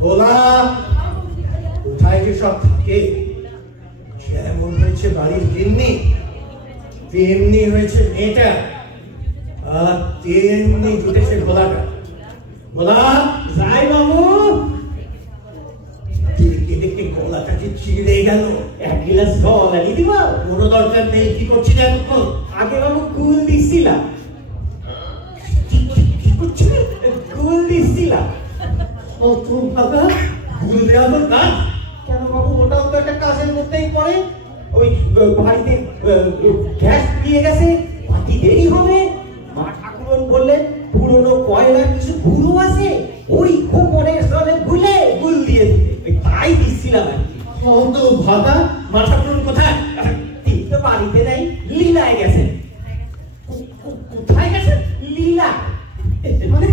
ভোলা কোথায় যে সব থাকে, যেমন হয়েছে বাড়ির গিন্নি তেমনি হয়েছে মেয়েটা, আর তেমনি জুটেছে ভোলাটা। ভোলা যাই বাবু। দেখে দেখে গলাটা যে চিড়ে গেল। এক গিলাস জল আনি দিব? কোনো দরকার নেই। কি করছি না এতক্ষণ? আগে বাবু কুল দিচ্ছিলাম। কি করছি? কুল দিচ্ছিলাম। অত ভাগা ভুল দেওয়া তো কাজ। কেন বাবু, ওটাও তো একটা কাজের মধ্যেই পড়ে। ওই বাড়িতে গ্যাস দিয়ে গেছে, বাতি দেরি হবে। মা ঠাকুরন বললেন পুরনো কয়লা কিছু গুঁড়ো আছে, ওই খোপরের জলে গুলে গুল দিয়ে দিতে। তাই দিচ্ছিলাম আর কি। অত ভাগা মাথা পুরন কোথায়? তিনি তো বাড়িতে নাই, লীলায় গেছেন। কোথায় গেছে? লীলা মানে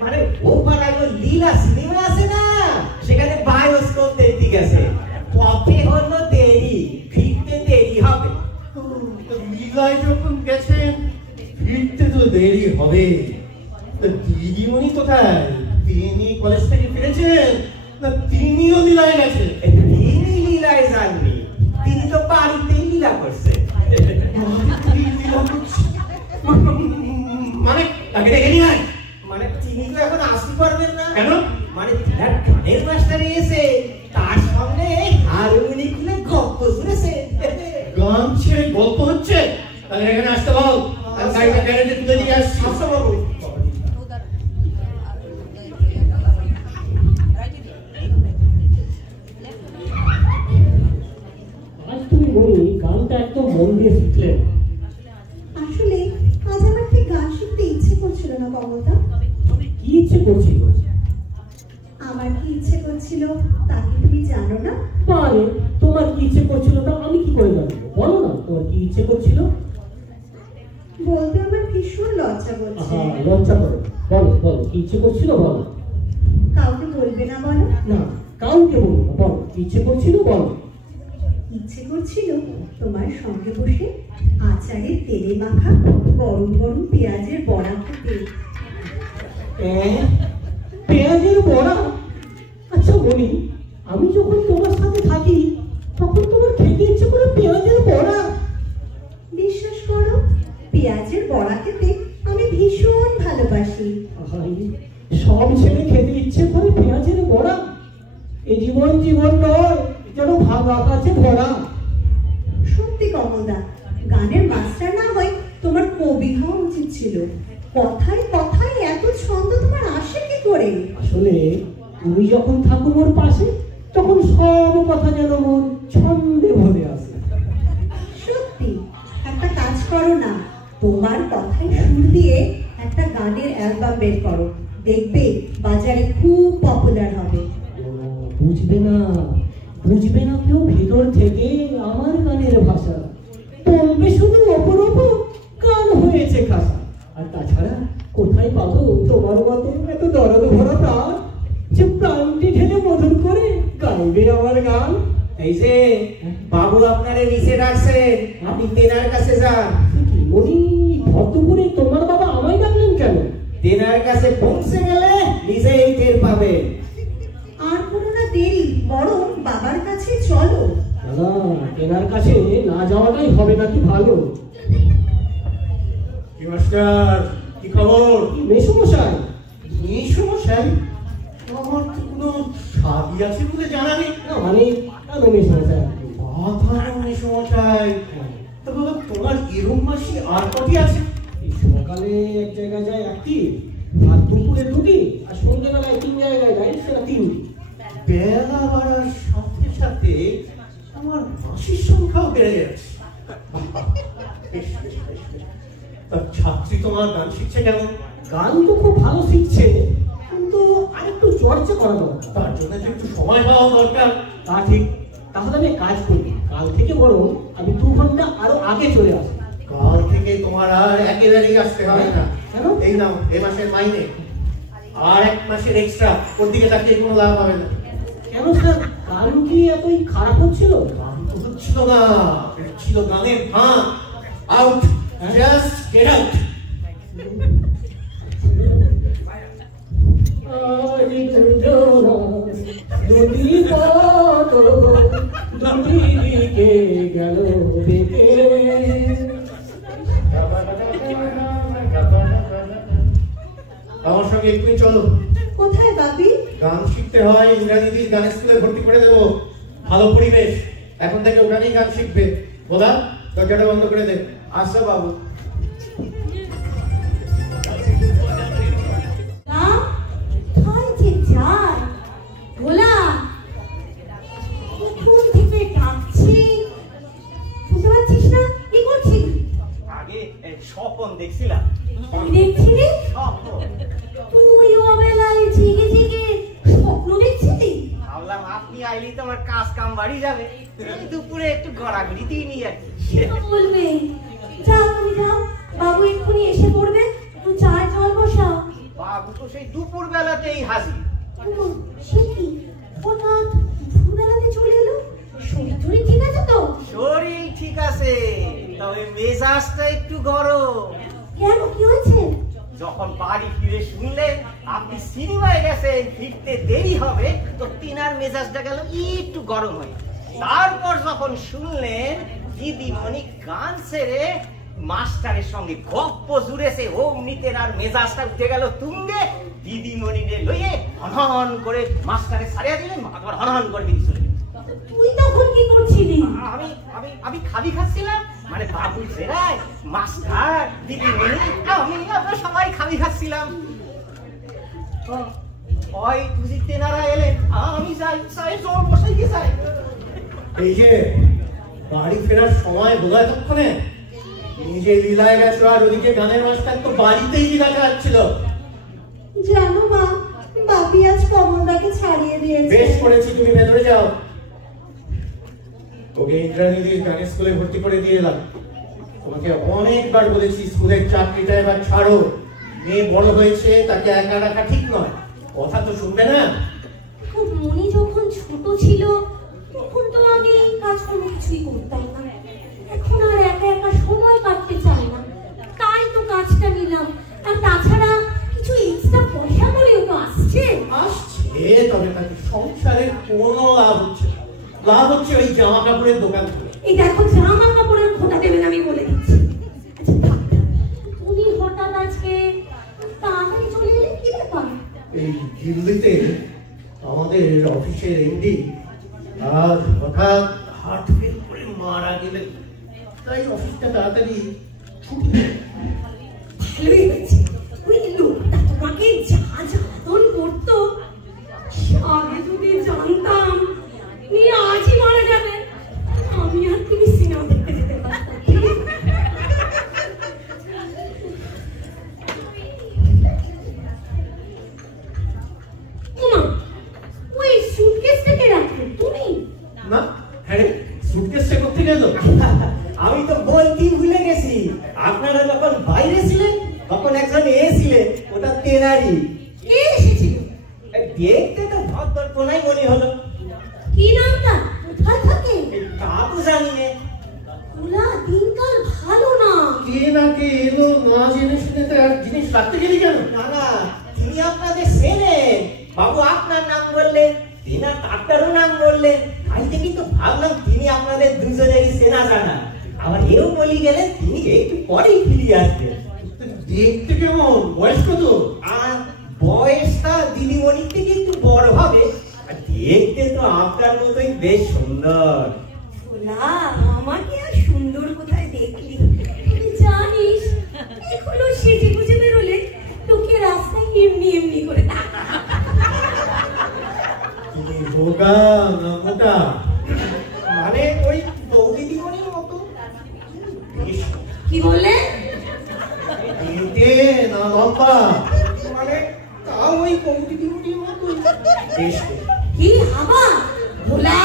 মানে ও পাড়ায় লীলা সিনেমা আছে না, সেখানে বায়োস্কোপ দেখতে গেছে। পথে হলো দেরি, ফিরতে দেরি হবে। লীলায় যখন গেছেন ফিরতে তো দেরি হবে। দিদিমণি কোথায়? তিনি কলেজ থেকে ফিরেছেন না তিনিও লীলায় গেছেন? তিনি লীলায় যাননি, তিনি তো বাড়িতেই লীলা করছে। মানে তাকে ডেকে নিয়ে আয়। মানে তিনি তো এখন আসতে পারবেন না। কেন? মানে তার গানের মাস্টার এসে তার সামনে হারমোনি খুলে গল্প শুনেছে। গান ছেড়ে গল্প হচ্ছে? তাহলে এখানে আসতে বল, আর গাড়িটা গ্যারেজে তুলে দিয়ে আসছি। আচ্ছা বাবু। আজ তুমি বলি গানটা একদম মন দিয়ে শিখলেন। আসলে আজ আমার ঠিক গান শিখতে ইচ্ছে করছিল না কমলদা। কি ইচ্ছে করছিল? আমার কি ইচ্ছে করছিল তা কি তুমি জানো না? মানে তোমার কি ইচ্ছে করছিল তা আমি কি করে জানবো? বলো না তোমার কি ইচ্ছে করছিল। বলতে আমার ভীষণ লজ্জা করছে। লজ্জা করো, বলো বলো কি ইচ্ছে করছিল বলো। কাউকে বলবে না বলো? না কাউকে বলবো না, বলো কি ইচ্ছে করছিল বলো। ইচ্ছে করছিল তোমার সঙ্গে বসে আচারের তেলে মাখা গরম গরম পেঁয়াজের বড়া খেতে। পেঁয়াজের বড়া? আচ্ছা বলি, আমি যখন তোমার সাথে থাকি তখন তোমার খেতে ইচ্ছে করে পেঁয়াজের বড়া? বিশ্বাস করো, পেঁয়াজের বড়া খেতে আমি ভীষণ ভালোবাসি। সব ছেলে খেতে ইচ্ছে করে পেঁয়াজের বড়া? এ জীবন জীবন নয়, যেন ভাগ আকাশে ধরা। সত্যি কমলদা, গানের মাস্টার না হয় তোমার কবি হওয়া উচিত ছিল। কথায় কথায় এত ছন্দ তোমার আসে কি করে? আসলে তুমি যখন থাকো মোর পাশে তখন সব কথা যেন মোর ছন্দে ভরে আসে। সত্যি, একটা কাজ করো না, তোমার কথায় সুর দিয়ে একটা গানের অ্যালবাম বের করো, দেখবে বাজারে খুব পপুলার হবে। বুঝবে না, বুঝবে না কেউ ভেতর থেকে আমার গানের ভাষা। বলবে শুধু অপর অপর গান হয়েছে খাসা। আর তাছাড়া কোথায় পাবো তোমার মতো এত দরদ ভরা প্রাণ, যে প্রাণটি ঢেলে মধুর করে গাইবে আমার গান। এই যে বাবু আপনারে নিচে ডাকছেন, আপনি তেনার কাছে যান। উনি ভদ্রপুরে তোমার বাবা আমায় ডাকলেন কেন? তেনার কাছে পৌঁছে গেলে নিজেই টের পাবে। আর কোনো না দেরি, বরং বাবার কাছে চলো। না, তেনার কাছে না যাওয়াটাই হবে নাকি ভালো। কি মাস্টার, কি খবর? মেসমশাই। মেসমশাই? আমার তো কোনো সাদি আছে বলে জানা নেই। না মানে কেন মেসমশাই? বাধানো মেসমশাই। তা বাবা, তোমার এরম মাসি আর কটি আছে? এই সকালে এক জায়গায় যায় একটি, আর দুপুরে দুটি, আর সন্ধ্যেবেলায় 3 জায়গায় যায়, সেটা 3টি। বেলা বাড়ার সাথে সাথে আমার মাসির সংখ্যাও বেড়ে যাচ্ছে। বেশ, বেশ, বেশ, বেশ। তা ছাত্রী তোমার গান শিখছে কেমন? গান তো খুব ভালো শিখছে, কিন্তু আরেকটু চর্চা করা দরকার। তার জন্য তো একটু সময় পাওয়া দরকার। তা ঠিক, তাহলে আমি কাজ করি, কাল থেকে বরং আমি 2 ঘন্টা আরো আগে চলে আসি। কাল থেকে তোমার আর একেবারেই আসতে হবে না। কেন? এই নাও এই মাসের মাইনে, আর 1 মাসের এক্সট্রা। ওর দিকে তাকিয়ে কোনো লাভ হবে না। কেন স্যার, গান কি এতই খারাপ হচ্ছিল? গান তো হচ্ছিল না, এটা ছিল গানের ভান। Out, just get out. আজ দুজনা গান শিখতে হয় ইন্দ্রানীদির গানের স্কুলে ভর্তি করে দেবো। ভালো পরিবেশ, এখন থেকে ওখানেই গান শিখবে। বোধা দরজাটা বন্ধ করে দে। আচ্ছা বাবু। স্বপন দেখছিলাম। ভাবলাম আপনি আইলেই তো আমার কাজ কাম বাড়ি যাবে, দুপুরে একটু ঘোরাঘুরি দিইনি আর কি। বলবে যাও, তুমি যাও, বাবু এক্ষুনি এসে পড়বে, তুমি চার জল বসাও। বাবু তো সেই দুপুর বেলাতেই হাজির। সে কি হঠাৎ দুপুর বেলাতে চলে এলো? শরীর টরীর ঠিক আছে তো? শরীর ঠিক আছে, তবে মেজাজটা একটু গরম। কেন, কি হয়েছে? যখন বাড়ি ফিরে শুনলেন আপনি সিনেমায় গেছেন, ফিরতে দেরি হবে, তো তিনার মেজাজটা গেল একটু গরম হয়ে। তারপর যখন শুনলেন দিদিমণি গান ছেড়ে মাস্টারের সঙ্গে গপ্প জুড়েছে, অমনি তেনার মেজাজটা উঠে গেল তুঙ্গে। দিদিমণিরে লইয়ে হনহন করে মাস্টারে ছাড়িয়ে দিলেন, আবার হনহন করে দিদি চলে। তুই তখন কি করছিলি? আমি আমি আমি খাবি খাচ্ছিলাম, মানে বাবু ফেরায় মাস্টার দিদিমণি আমরা সবাই খাবি খাচ্ছিলাম। ওই বুঝি তেনারা এলেন, আমি যাই জোর বসে গিয়ে যাই। এই যে বাড়ি ফেরার সময় বোধ তক্ষণে নিজে লীলায় গেছো, আর ওদিকে গানের মাস্টার তো বাড়িতেই লীলা চালাচ্ছিল। জানো মা, বাপি আজ কমলদাকে ছাড়িয়ে দিয়েছে। বেশ করেছি, তুমি ভেতরে যাও। ওকে ইন্দ্রানীদির গানের স্কুলে ভর্তি করে দিয়ে এলাম। তোমাকে অনেকবার বলেছি স্কুলের চাকরিটা এবার ছাড়ো, মেয়ে বড় হয়েছে, তাকে একা রাখা ঠিক নয়। কথা তো শুনবে না। মনি যখন ছোট ছিল তখন তো আমি কাজকর্ম কিছুই করতাম না, এখন আর একা একা সময় কাটতে চাই না, তাই তো কাজটা নিলাম। আর তাছাড়া কিছু এক্সট্রা পয়সা করেও তো আসছে। তবে তাকে সংসারের কোনো লাভ হচ্ছে না। লাভ হচ্ছে ওই জামা কাপড়ের দোকান থেকে। এই দেখো, জামা কাপড়ের খোটা দেবেন আমি বলে দিচ্ছি। আচ্ছা থাক, তুমি হঠাৎ আজকে তাড়াতাড়ি চলে এলে, কি ব্যাপার? এই দিল্লিতে আমাদের অফিসের এমডি আজ হঠাৎ হার্ট ফেল করে মারা গেলেন, তাই অফিসটা তাড়াতাড়ি ছুটি দেয়। ভালোই হয়েছে, ওই লোকটা তোমাকে যা জ্বালাতন করতো, আগে যদি জানতাম তুমি আজই মারা যাবে, আমি আর তুমি সিনেমা দেখতে যেতে পারতাম। ওই সুটকেসটাকে রাখলে তুমি? না, হ্যাঁ রে, সুটকেসটা কোথায় গেল? আমি তো বলতেই ভুলে গেছি, আপনারা যখন বাইরে ছিলেন তখন একজন এসেছিলেন, ওটা তেনারি। কে এসেছিল? দেখতে তো ভদ্রপনাই মনে হলো। কি নামটা? কোথায় থাকে? তা তো জানি না। ওলা দিনকাল ভালো না। কে না কে এলো, না জেনে শুনে তো আর জিনিস রাখতে গেলি কেন? না না, তিনি আপনাদের চেনেন। বাবু আপনার নাম বললেন, তিনা ডাক্তারও নাম বললেন, আমি থেকে তো ভাবলাম তিনি আপনাদের দুজনেরই চেনা জানা। আবার এও বলি গেলেন তিনি একটু পরেই ফিরে আসবেন। দেখতে কেমন, বয়স কত? আর বয়সটা দিদিমণির থেকে একটু বড় হবে, আর দেখতে তো আপনার মতোই বেশ সুন্দর। ওলা, আমাকে আর সুন্দর কোথায় দেখলি? জানিস, এগুলো সেজে গুজে বেরোলে লোকে রাস্তায় এমনি এমনি করে তাকা। তুমি বোকা না মোটা? মানে ওই দিদিমণির মতো। কি বললে? পেটে না লম্বা? মানে তাও ওই দিদিমণির মতো। বেশ, কি হাবা? ওলা,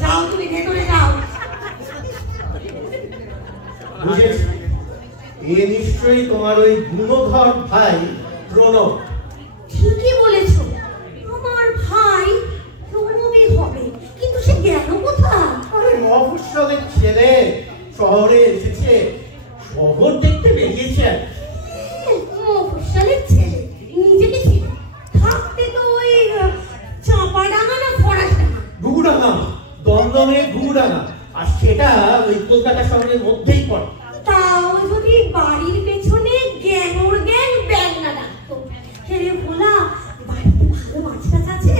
যাও তুমি ভেতরে যাও। বুঝেছি, এ নিশ্চয়ই তোমার ওই গুণধর ভাই প্রণব। ঠিকই বলেছ, আমার ভাই প্রণবই হবে, কিন্তু সে গেল কোথায়? আরে মফস্বলের ছেলে, শহরে এসেছে, শহর দেখতে বেরিয়েছে। মফস্বলের ছেলে, নিজেকে ছিল থাকতে তো ওই চাঁপাডাঙ্গা না ফরাসডাঙ্গা? ঘুঘুডাঙ্গা, দমদমে ঘুঘুডাঙ্গা, আর সেটা ওই কলকাতা শহরের মধ্যেই পড়ে। তাও যদি বাড়ির পেছনে জ্ঞান ব্যাং না ডাকতো। হেরে ভোলা, বাড়িতে ভালো মাছ টাছ আছে?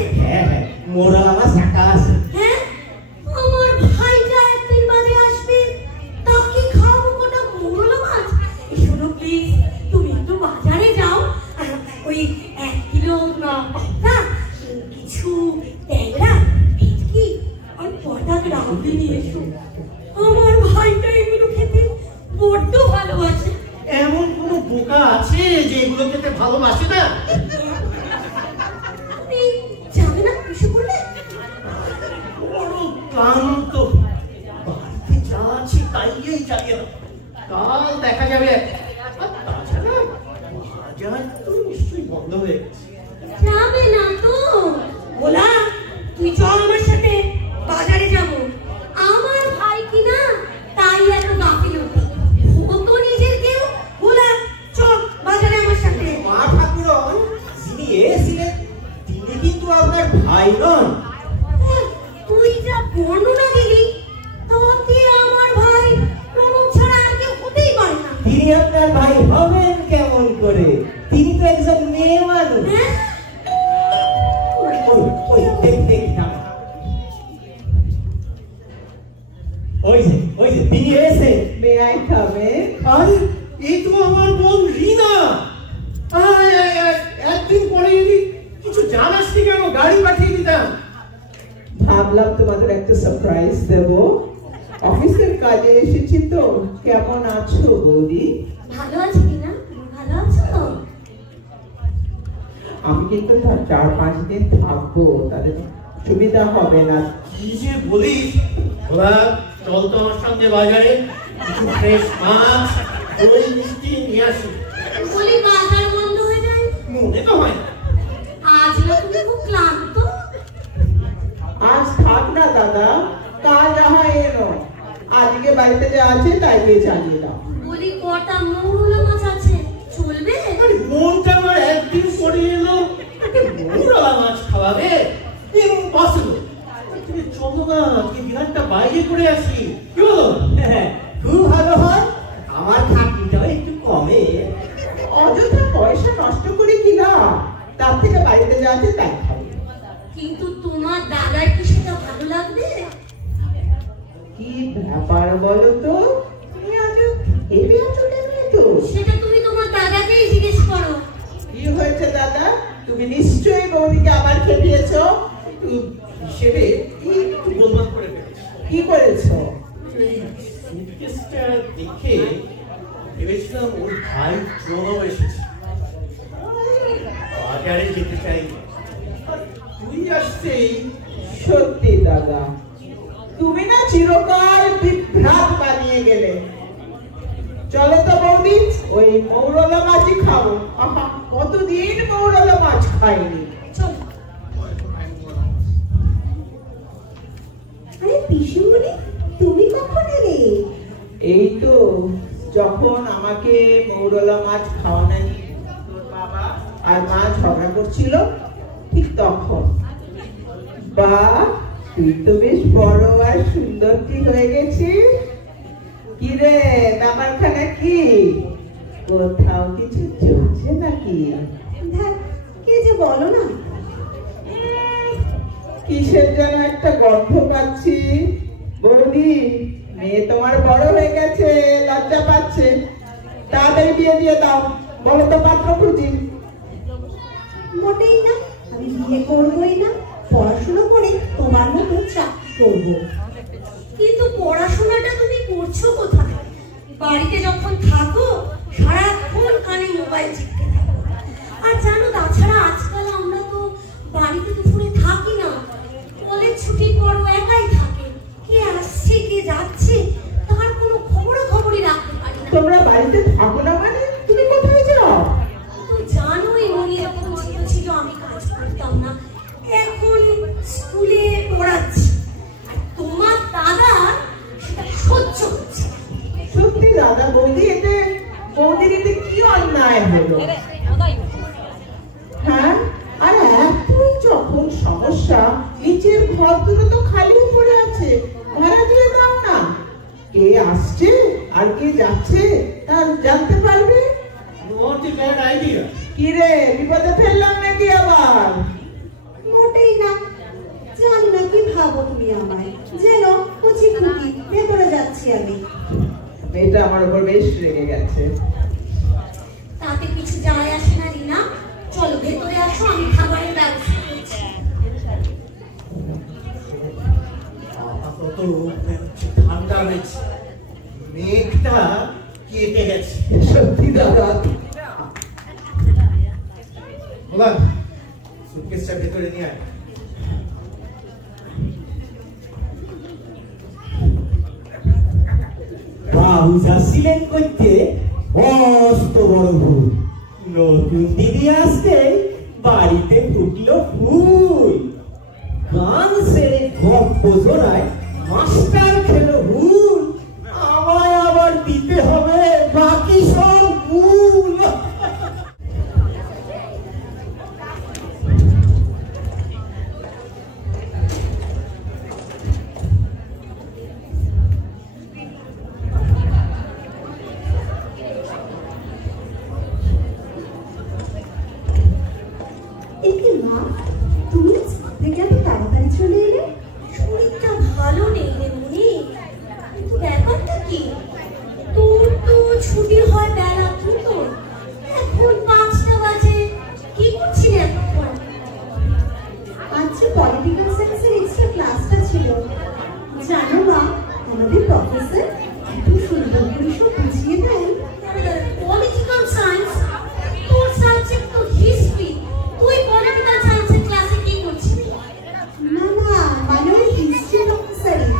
আমার ভাইটা এগুলো খেতে বড্ড ভালোবাসে। এমন কোনো বোকা আছে যে এগুলো খেতে ভালোবাসে না? আপনি যাবে না কিছু বললে? বড় ক্লান্ত, বাড়িতে যা আছে তাইয়েই চালিয়ে দাও, কাল দেখা যাবে। আর তাছাড়া বাজার তো নিশ্চয়ই বন্ধ হয়ে গেছে। যাবে না তো? ওলা তুই চল আমার সাথে, বাজারে যাব। আমার ভাই কি না তাই এত গাফিলতি, ও তো নিজের কেউ। ওলা চল বাজারে আমার সাথে। মা ঠাকুরন যিনি এসেছিলেন তিনি কিন্তু আপনার ভাই নন। তুই যা বর্ণনা দিলি তাতে আমার ভাই প্রণব ছাড়া আর কেউ হতেই পারে না। তিনি আপনার ভাই হবেন কেমন করে? তিনি তো একজন মেয়ে মানুষ। হ্যাঁ? ওই যে তিনি এসে মেয়ে খাবে। আরে এই তো আমার বোন রিনা। আয় আয় আয়, একদিন পরে এলি, কিছু জানাসনি কেন? গাড়ি পাঠিয়ে দিতাম। ভাবলাম তোমাদের একটা সারপ্রাইজ দেব। অফিসের কাজে এসেছি তো। কেমন আছো বৌদি? ভালো আছি কিনা? তুমি ভালো আছো তো? আমি কিন্তু 4-5 দিন থাকবো, তাদের সুবিধা হবে না। কি যে বলিস? ওরা চল তো আমার সঙ্গে বাজারে, কিছু ফ্রেশ মাছ, দই মিষ্টি নিয়ে আসি। বলি বাজার বন্ধ হয়ে যায়। মনে তো হয় না। আজ না তুমি খুব ক্লান্ত। আজ থাক না দাদা, কাল হয় এলো। আজকে বাড়িতে যা আছে তাই দিয়ে চালিয়ে দাও। বলি কটা মৌরলা মাছ আছে, চলবে? আরে বোনটা আমার একদিন পরে এলো, তাকে মৌরলা মাছ খাওয়াবে? ইম্পসিবল। তুমি চলো না, আজকে বিহারটা বাইরে করে আসি। কি বলো? হ্যাঁ, খুব ভালো হয়। আমার খাটনিটাও একটু কমে। অযথা পয়সা নষ্ট করে কি না, তার থেকে বাড়িতে যা আছে তাই খাবে। কিন্তু তোমার দাদার কি সেটা ভালো লাগবে? কি ব্যাপার বলো তো? তুমি আজ হেবে আছো কেন? তো সেটা তুমি তোমার দাদাকেই জিজ্ঞেস করো। কি হয়েছে দাদা? তুমি নিশ্চয়ই বৌদিকে আবার খেপিয়েছো। হিসেবে একটু গোলমাল করে ফেলেছি। কি করেছো? এই সুটকেসটা দেখে ভেবেছিলাম ওর ভাই প্রণব এসেছে, বাজারে যেতে চাই। আর তুই আসছেই। সত্যি দাদা, তুমি না চিরকাল বিভ্রাট বানিয়ে গেলে। চলো তো বৌদি, ওই মৌরলা মাছই খাও। আহা, কতদিন মৌরলা মাছ খাইনি। চলো। আরে পিসুমণি, তুমি কখন এলে? এই তো যখন আমাকে মৌরলা মাছ খাওয়ানো নিয়ে তোর বাবা আর মা ঝগড়া করছিল, ঠিক তখন। বা তুই তো বেশ বড় আর সুন্দর কি হয়ে গেছিস। কি রে, ব্যাপারখানা কি? কোথাও কিছু চলছে নাকি? কে যে বলো না। কিসের যেন একটা গন্ধ পাচ্ছি। বৌদি, মেয়ে তোমার বড় হয়ে গেছে, লজ্জা পাচ্ছে। তাড়াতাড়ি বিয়ে দিয়ে দাও। বলো তো পাত্র খুঁজি। মোটেই না, আমি বিয়ে করবোই না। পড়াশোনা করে তোমার মতো চাকরি করবো। কিন্তু পড়াশোনাটা তুমি করছো কোথায়? বাড়িতে যখন থাকো সারাক্ষণ কানে মোবাইল চিপকে থাকো। আর জানো, তাছাড়া আজকাল আমরা তো বাড়িতে দুপুরে থাকি না। কলেজ ছুটির পরও একাই থাকে। কে আসছে কে যাচ্ছে তার কোনো খবরাখবরই রাখতে পারি না। তোমরা বাড়িতে থাকো না মানে? তুমি কোথায় যাও? তো জানোই, মনে যখন ছিল ছিল আমি কাজ করতাম না, এখন স্কুলে পড়াচ্ছি। আর তোমার দাদা সেটা সহ্য হচ্ছে। সত্যি দাদা, বৌদি এতে বৌদির এতে কি অন্যায় হলো? হ্যাঁ, আর এতই যখন সমস্যা, নিচের ঘর দুটো তো খালি পড়ে আছে, ভাড়া দিয়ে দাও না। কে আসছে আর কে যাচ্ছে তা জানতে পারবে। Not a bad idea. কি রে, বিপদে ফেললাম নাকি আবার? মোটেই না। জানি না কি ভাবো তুমি আমায়, যেন কচি খুকি। ভেতরে যাচ্ছি আমি। মেয়েটা আমার উপর বেশ রেগে গেছে। তাতে কিছু যায় আসে না রিনা। চলো ভেতরে আসো, আমি খাবারের ব্যবস্থা করছি। আপাতত হয়েছে, মেঘটা কেটে গেছে। সত্যি দাদা। বলা সুটকেসটা ভেতরে নিয়ে আয়। বাবু যাচ্ছিলেন করতে মস্ত বড় ভুল। নতুন দিদি আসতে বাড়িতে ফুটলো ফুল। গান সেরে গপ্প জোড়ায় মাস্টার খেলো ভুল। আমায় আবার দিতে হবে বাকি সব ভুল। শরীরটা ভালো নেই রে মুনি। কিন্তু ব্যাপারটা কি, তোর তো ছুটি হয় বেলা দুটো, এখন 5টা বাজে, কি করছিস এখন? আজকে পলিটিক্যাল সায়েন্সের এক্সট্রা ক্লাসটা ছিল। জানো মা, আমাদের প্রফেসর এত সুন্দর করে সব বুঝিয়ে দেন। Political science? তোর সাবজেক্ট তো হিস্ট্রি, তুই পলিটিক্যাল সায়েন্সের ক্লাসে কি করছিস? না না, মানে ওই হিস্ট্রি প্রফেসরই।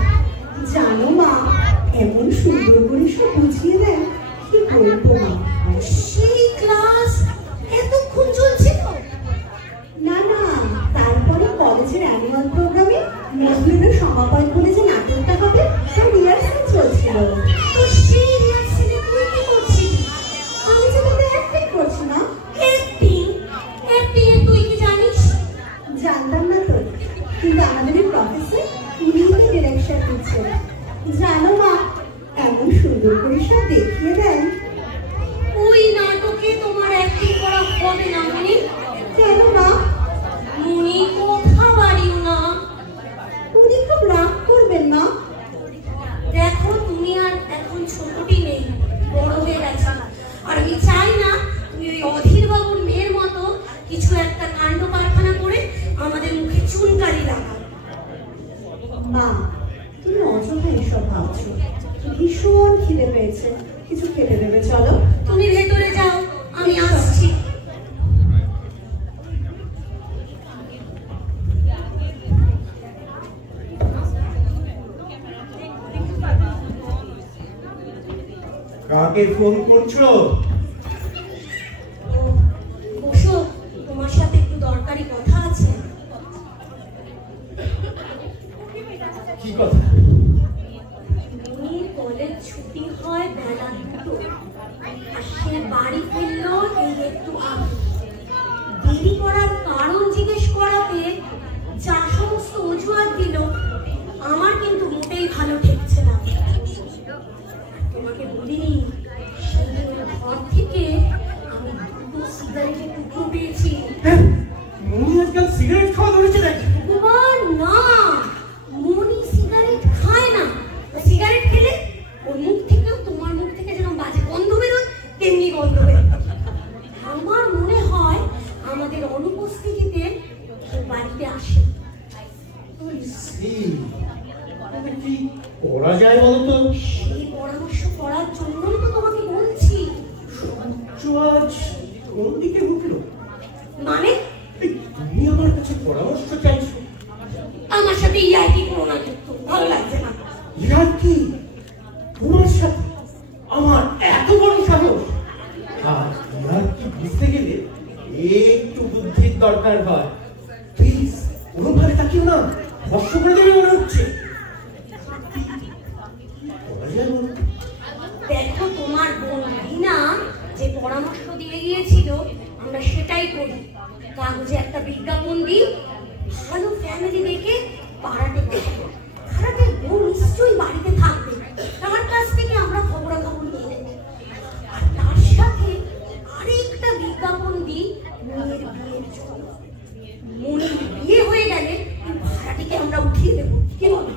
জানো মা, এমন সুন্দর করে সব বুঝিয়ে দেন, কি বলবো মা। সেই ক্লাস এতক্ষণ চলছিল? না না, তারপরে কলেজের অ্যানুয়াল প্রোগ্রামে নজরুলের সমাপন করে যে নাটকটা হবে তার রিহার্সাল চলছিল। তো সেই রিহার্সালে তুই কি করছিস? আমি যে তোকে অ্যাক্টিং করছি না। অ্যাক্টিং? অ্যাক্টিং এ তুই কি জানিস? জানতাম না তো, কিন্তু আমাদের এই প্রফেসর উনিই তো ডিরেকশন দিচ্ছেন। জানো মা, এমন সুন্দর করে সব দেখিয়ে দেন। ওই নাটকে তোমার অ্যাক্টিং করা হবে না মুনি। কেন মা? মুনি কথা বাড়িও না। উনি খুব রাগ করবেন মা। দেখো, তুমি আর এখন ছোটটি নেই, বড় হয়ে গেছে। আর আমি চাই না তুমি ওই অধীর বাবুর মেয়ের মতো কিছু একটা কাণ্ড কারখানা করে আমাদের মুখে চুনকালি লাগা। মা, তুমি অযথা এসব ভাবছো। ভীষণ খিদে পেয়েছে, কিছু খেতে দেবে চলো। তুমি ভেতরে যাও, আমি আসছি। কাকে ফোন করছো? বসো, তোমার সাথে একটু দরকারি কথা আছে। কি কথা? মুনির কলেজ ছুটি হয় বেলা 2টো, আর সে বাড়ি ফিরলো এই একটু আগে। দেরি করার কারণ জিজ্ঞেস করাতে যা সমস্ত অজুহাত দিল, আমার কিন্তু মোটেই ভালো ঠেকছে না। তোমাকে বলিনি, সেদিন ওর ঘর থেকে আমি 2টো সিগারেটের টুকরো পেয়েছি। মুনি আজকাল সিগারেট খাওয়া ধরেছে নাকি? ভগবান না, মুনি সিগারেট খায় না। সিগারেট খেলে ওর মুখ থেকেও তোমার মুখ থেকে যেরকম বাজে গন্ধ বেরোয়, তেমনি গন্ধ বেরোয়। আমার মনে হয় আমাদের অনুপস্থিতিতে কেউ বাড়িতে আসে। কি করা যায় বলো তো? সেই পরামর্শ করার জন্যই তো তোমাকে বলছি। আজ কোন দিকে উঠলো? মানে তুমি আমার কাছে পরামর্শ চাইছো? আমার সাথে ইয়ার্কি করো না, কিন্তু ভালো লাগছে না। ইয়ার্কি? তোমার সাথে? আমার এত বড় সাহস? আর ইয়ার্কি বুঝতে গেলে একটু বুদ্ধির দরকার হয়। প্লিজ কোনোভাবে তাকিও না, ভস্ম করে দেবে মনে হচ্ছে। দেখো, তোমার বোন রিনা যে পরামর্শ দিয়ে গিয়েছিল, আমরা সেটাই করি। কাগজে একটা বিজ্ঞাপন দিই, ভালো ফ্যামিলি দেখে পাড়াতে বসবো। পাড়াতে বোন নিশ্চয়ই বাড়িতে থাকবে, তার কাছ থেকে আমরা খবরাখবর নিয়ে নেব। আর তার সাথে আরেকটা বিজ্ঞাপন দিই মেয়ের বিয়ের জন্য। মনির বিয়ে হয়ে গেলে এই ভাড়াটিকে আমরা উঠিয়ে দেবো, কি বলো?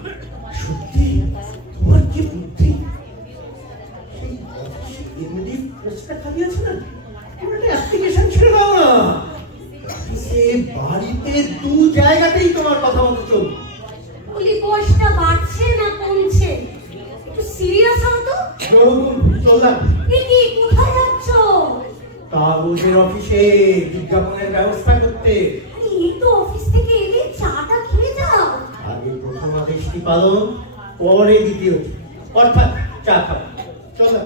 সত্যি তোমার কি বুদ্ধি! এমনি পোস্টটা খালি আছে না, একটা অ্যাপ্লিকেশন ছেড়ে দাও না। সে বাড়িতে 2 জায়গাতেই তোমার কথা মতো চলবে। বলি, বয়সটা বাড়ছে না কমছে? একটু সিরিয়াস হও তো। চললাম। কি কোথায় যাচ্ছ? কাগজের অফিসে বিজ্ঞাপনের ব্যবস্থা করতে। আরে এই তো অফিস থেকে এলে চাটা খেয়ে যাও। আগে প্রথম আদেশটি পালন, পরে দ্বিতীয়, অর্থাৎ চা খাওয়া। চললাম।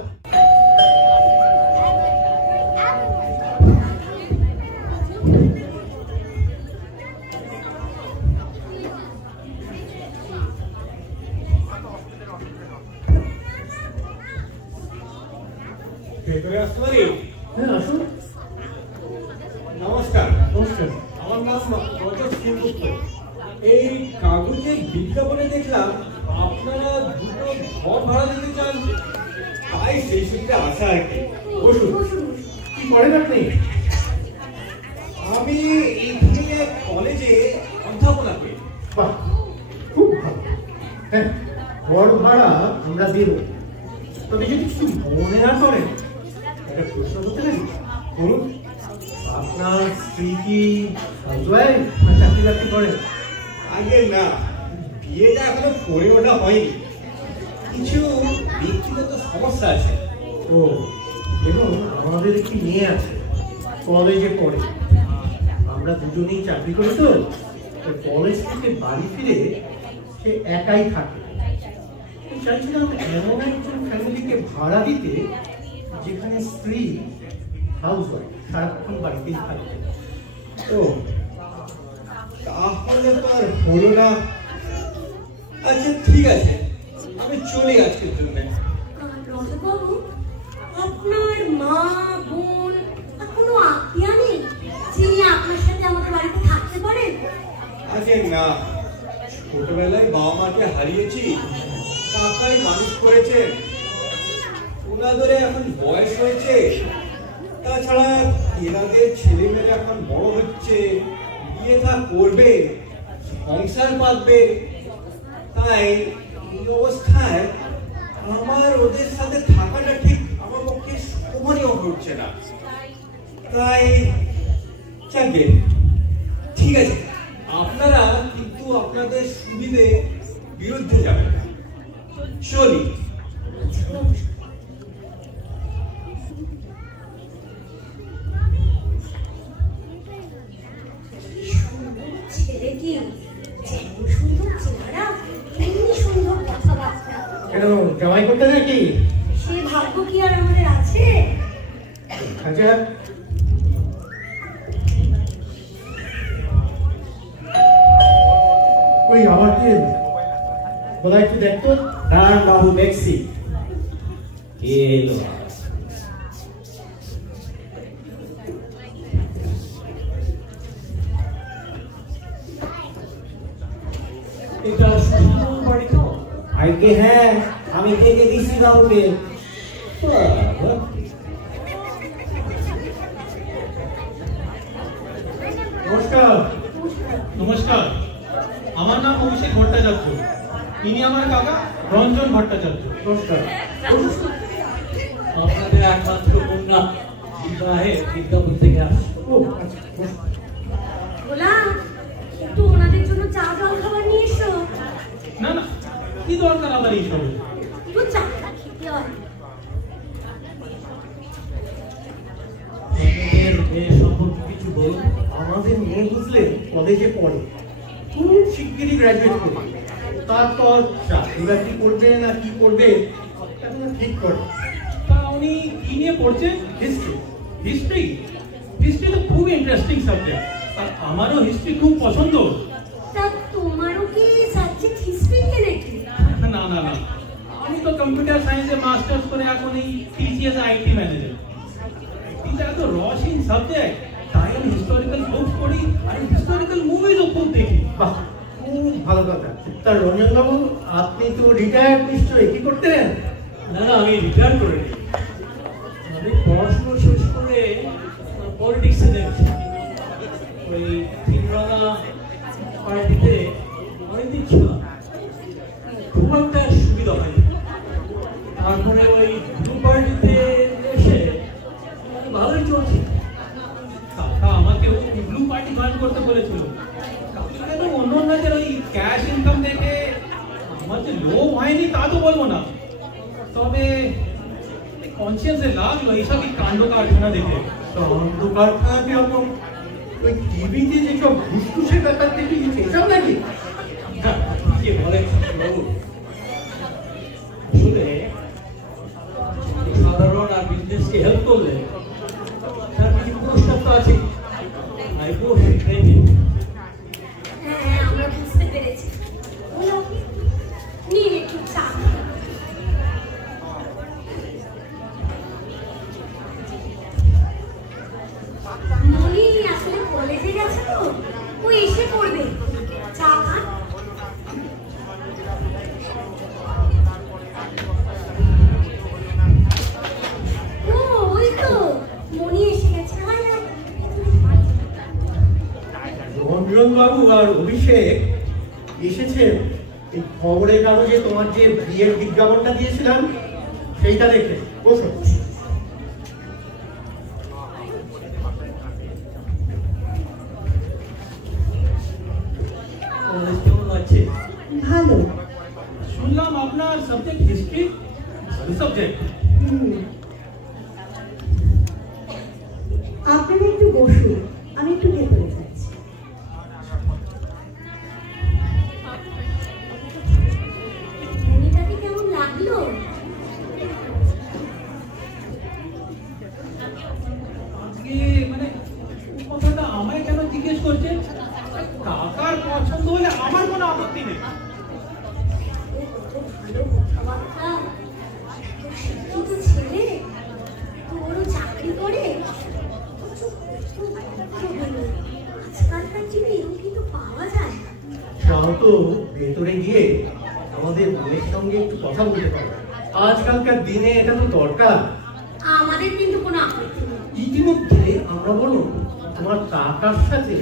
ভেতরে আসতে পারি? হ্যাঁ, আসুন। নমস্কার। নমস্কার। আমার নাম রজত সেনগুপ্ত। এই কাগজের বিজ্ঞাপনে দেখলাম আপনারা দুটো ঘর ভাড়া দিতে চান, তাই সেই সূত্রে আসা আর কি। বসুন। কি করেন আপনি? আমি এইখানে এক কলেজে অধ্যাপনা করি। বাহ, খুব ভালো। হ্যাঁ, ঘর ভাড়া আমরা দেব, তবে যদি কিছু মনে না করেন একটা প্রশ্ন করতে পারি? বলুন, আপনার স্ত্রী কি হাউসওয়াইফ না চাকরি বাকরি করেন? আগে না, বিয়েটা এখনো করে ওঠা হয়নি, কিছু ব্যক্তিগত সমস্যা আছে। ও, দেখুন, আমাদের একটি মেয়ে আছে, কলেজে পড়ে। আমরা দুজনেই চাকরি করি তো, কলেজ থেকে বাড়ি ফিরে সে একাই থাকে। চাইছিলাম এমন একজন ফ্যামিলিকে ভাড়া দিতে যেখানে স্ত্রী হাউসওয়াইফ, সারাক্ষণ বাড়িতেই থাকে। ও, তাহলে তো আর হলো না। আচ্ছা ঠিক আছে, আমি চলি আজকের জন্য। রজতবাবু, আপনার মা বোন কোনো আত্মীয় নেই যিনি আপনার সাথে আমাদের বাড়িতে থাকতে পারেন? আগে না, ছোটবেলায় বাবা মাকে হারিয়েছি, কাকাই মানুষ করেছে, ওনাদের এখন বয়স হয়েছে। তাছাড়া এনাদের ছেলে মেয়েরা এখন বড় হচ্ছে, বিয়ে থা করবে, সংসার পাতবে, তাই এই অবস্থায় আমার ওদের সাথে থাকাটা ঠিক আমার পক্ষে শোভনীয় হচ্ছে না। তাই যাকে ঠিক আছে, আপনারা কিন্তু আপনাদের সুবিধে বিরুদ্ধে যাবেন না। চলি। ছেলে কি যেমন সুন্দর চেহারা তেমনি সুন্দর কথাবার্তা। কেন, জামাই করতে নাকি? সে ভাগ্য কি আর আমাদের আছে? আচ্ছা, ওই আমার কি বলা, একটু দেখতো। হ্যাঁ বাবু, দেখছি। কে এলো? এটা সুন্দর বাড়ি তো? আগে হ্যাঁ, আমি থেকে দিছি বাবুকে। বাবা, নমস্কার। নমস্কার, আমার নাম অভিষেক ভট্টাচার্য, ইনি আমার কাকা রঞ্জন ভট্টাচার্য। নমস্কার। আপনাদের একমাত্র কন্যা বিবাহে বিজ্ঞাপন থেকে আসছে। ও আচ্ছা, বলা একটু ওনাদের জন্য চা জল খাবার নিয়ে এসো। না না, কি দরকার আবার এইসব? একটু চাটা খেতে হয়। আপনাদের মেয়ে সম্পর্কে কিছু বলুন। আমাদের মেয়ে বুঝলেন কলেজে পড়ে, খুব শিগগিরই গ্রাজুয়েট করবে। তারপর চাকরি বাকরি করবে না কি করবে এখনো ঠিক করে। তা উনি কি নিয়ে পড়ছেন? হিস্ট্রি। হিস্ট্রি? হিস্ট্রি তো খুব ইন্টারেস্টিং সাবজেক্ট, আর আমারও হিস্ট্রি খুব পছন্দ। তা তোমারও কি সাবজেক্ট হিস্ট্রি নাকি? না না না, আমি তো কম্পিউটার সায়েন্সে মাস্টার্স করে এখন এই টিসিএস আইটি ম্যানেজার। এটা এত রসিন সাবজেক্ট, তাই আমি হিস্টোরিক্যাল বুকস পড়ি আর হিস্টোরিক্যাল মুভিজও খুব দেখি। বাহ, খুব ভালো কথা। তা রঞ্জন বাবু, আপনি তো রিটায়ার্ড নিশ্চয়ই, কি করতেন? না না, আমি রিটায়ার করে নিই। আমি পড়াশোনা শেষ করে পলিটিক্সে নেমেছি। ওই তিনরঙা পার্টিতে অনেকদিন ছিলাম, খুব একটা সুবিধা হয়নি। তারপরে ওই ব্লু পার্টিতে এসে ভালোই চলছে। কাকা আমাকেও ব্লু পার্টি জয়েন করতে বলেছিল। কাকা অন্য অন্যদের ওই ক্যাশ ইনকাম দেখে আমার যে লোভ হয়নি তা তো বলবো না, তবে কনসিয়াসে লাগলো এইসবই কাণ্ড কারখানা দেখে। কাণ্ড কারখানা কিরকম? ওই টিভিতে যেসব ঘুষঘুষে ব্যাপার দেখি এসব নাকি? কি বলেন বাবু? আসলে সাধারণ আর বিজনেসকে হেল্প করলে তার কিছু পুরস্কার তো আছে। হ্যাঁ, আমরা বুঝতে পেরেছি। নিন একটু চা। মনি আসলে কলেজে গেছে তো, ও এসে পড়বে। চা খান। ও ওই তো মনি এসে গেছে। রঞ্জন বাবু আর অভিষেক এসেছেন এই খবরের কাগজে তোমার যে বিয়ের বিজ্ঞাপনটা দিয়েছিলাম সেইটা দেখে। বসো। কেমন লাগছে? ভালো। শুনলাম আপনার সাবজেক্ট হিস্ট্রি। সাবজেক্ট আপনারা একটু বসুন, আমি একটু ভেতরে যাচ্ছি। মনিটাকে কেমন লাগলো? আজকে মানে কথাটা আমায় কেন জিজ্ঞেস করছেন? কাকার পছন্দ হলে আমার কোনো আপত্তি নেই। ভালো কথাবার্তা, শিক্ষিত ছেলে, তোরও চাকরি করে। আজকালকার দিনে এরকম কিন্তু পাওয়া যায়। যাও তো ভেতরে গিয়ে আমাদের বোনের সঙ্গে একটু কথা বলতে পারো। আজকালকার দিনে এটা তো দরকার। আমাদের কিন্তু কোনো আপত্তি নেই। ইতিমধ্যে আমরা বলো তোমার কাকার সাথে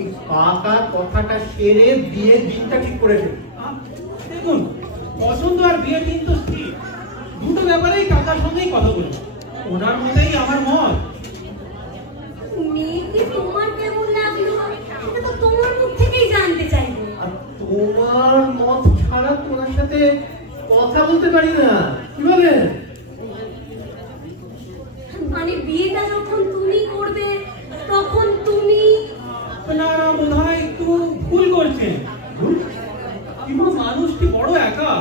এই কাকার কথাটা সেরে বিয়ের দিনটা ঠিক করেছে। দেখুন, পছন্দ আর বিয়ের দিন তো স্থির। দুটো ব্যাপারেই কাকার সঙ্গেই কথা বলবো। ওনার মতেই আমার মত। মেয়েকে তোমার কেমন লাগলো সেটা তো তোমার মুখ থেকেই জানতে চাইবো। আর তোমার মত ছাড়া তোমার সাথে কথা বলতে পারি না। কি বলেন? মানে বিয়েটা যখন তুমি করবে তখন তুমি। আপনারা মনে হয় একটু ভুল করছেন। কিন্তু মানুষটি বড় একা।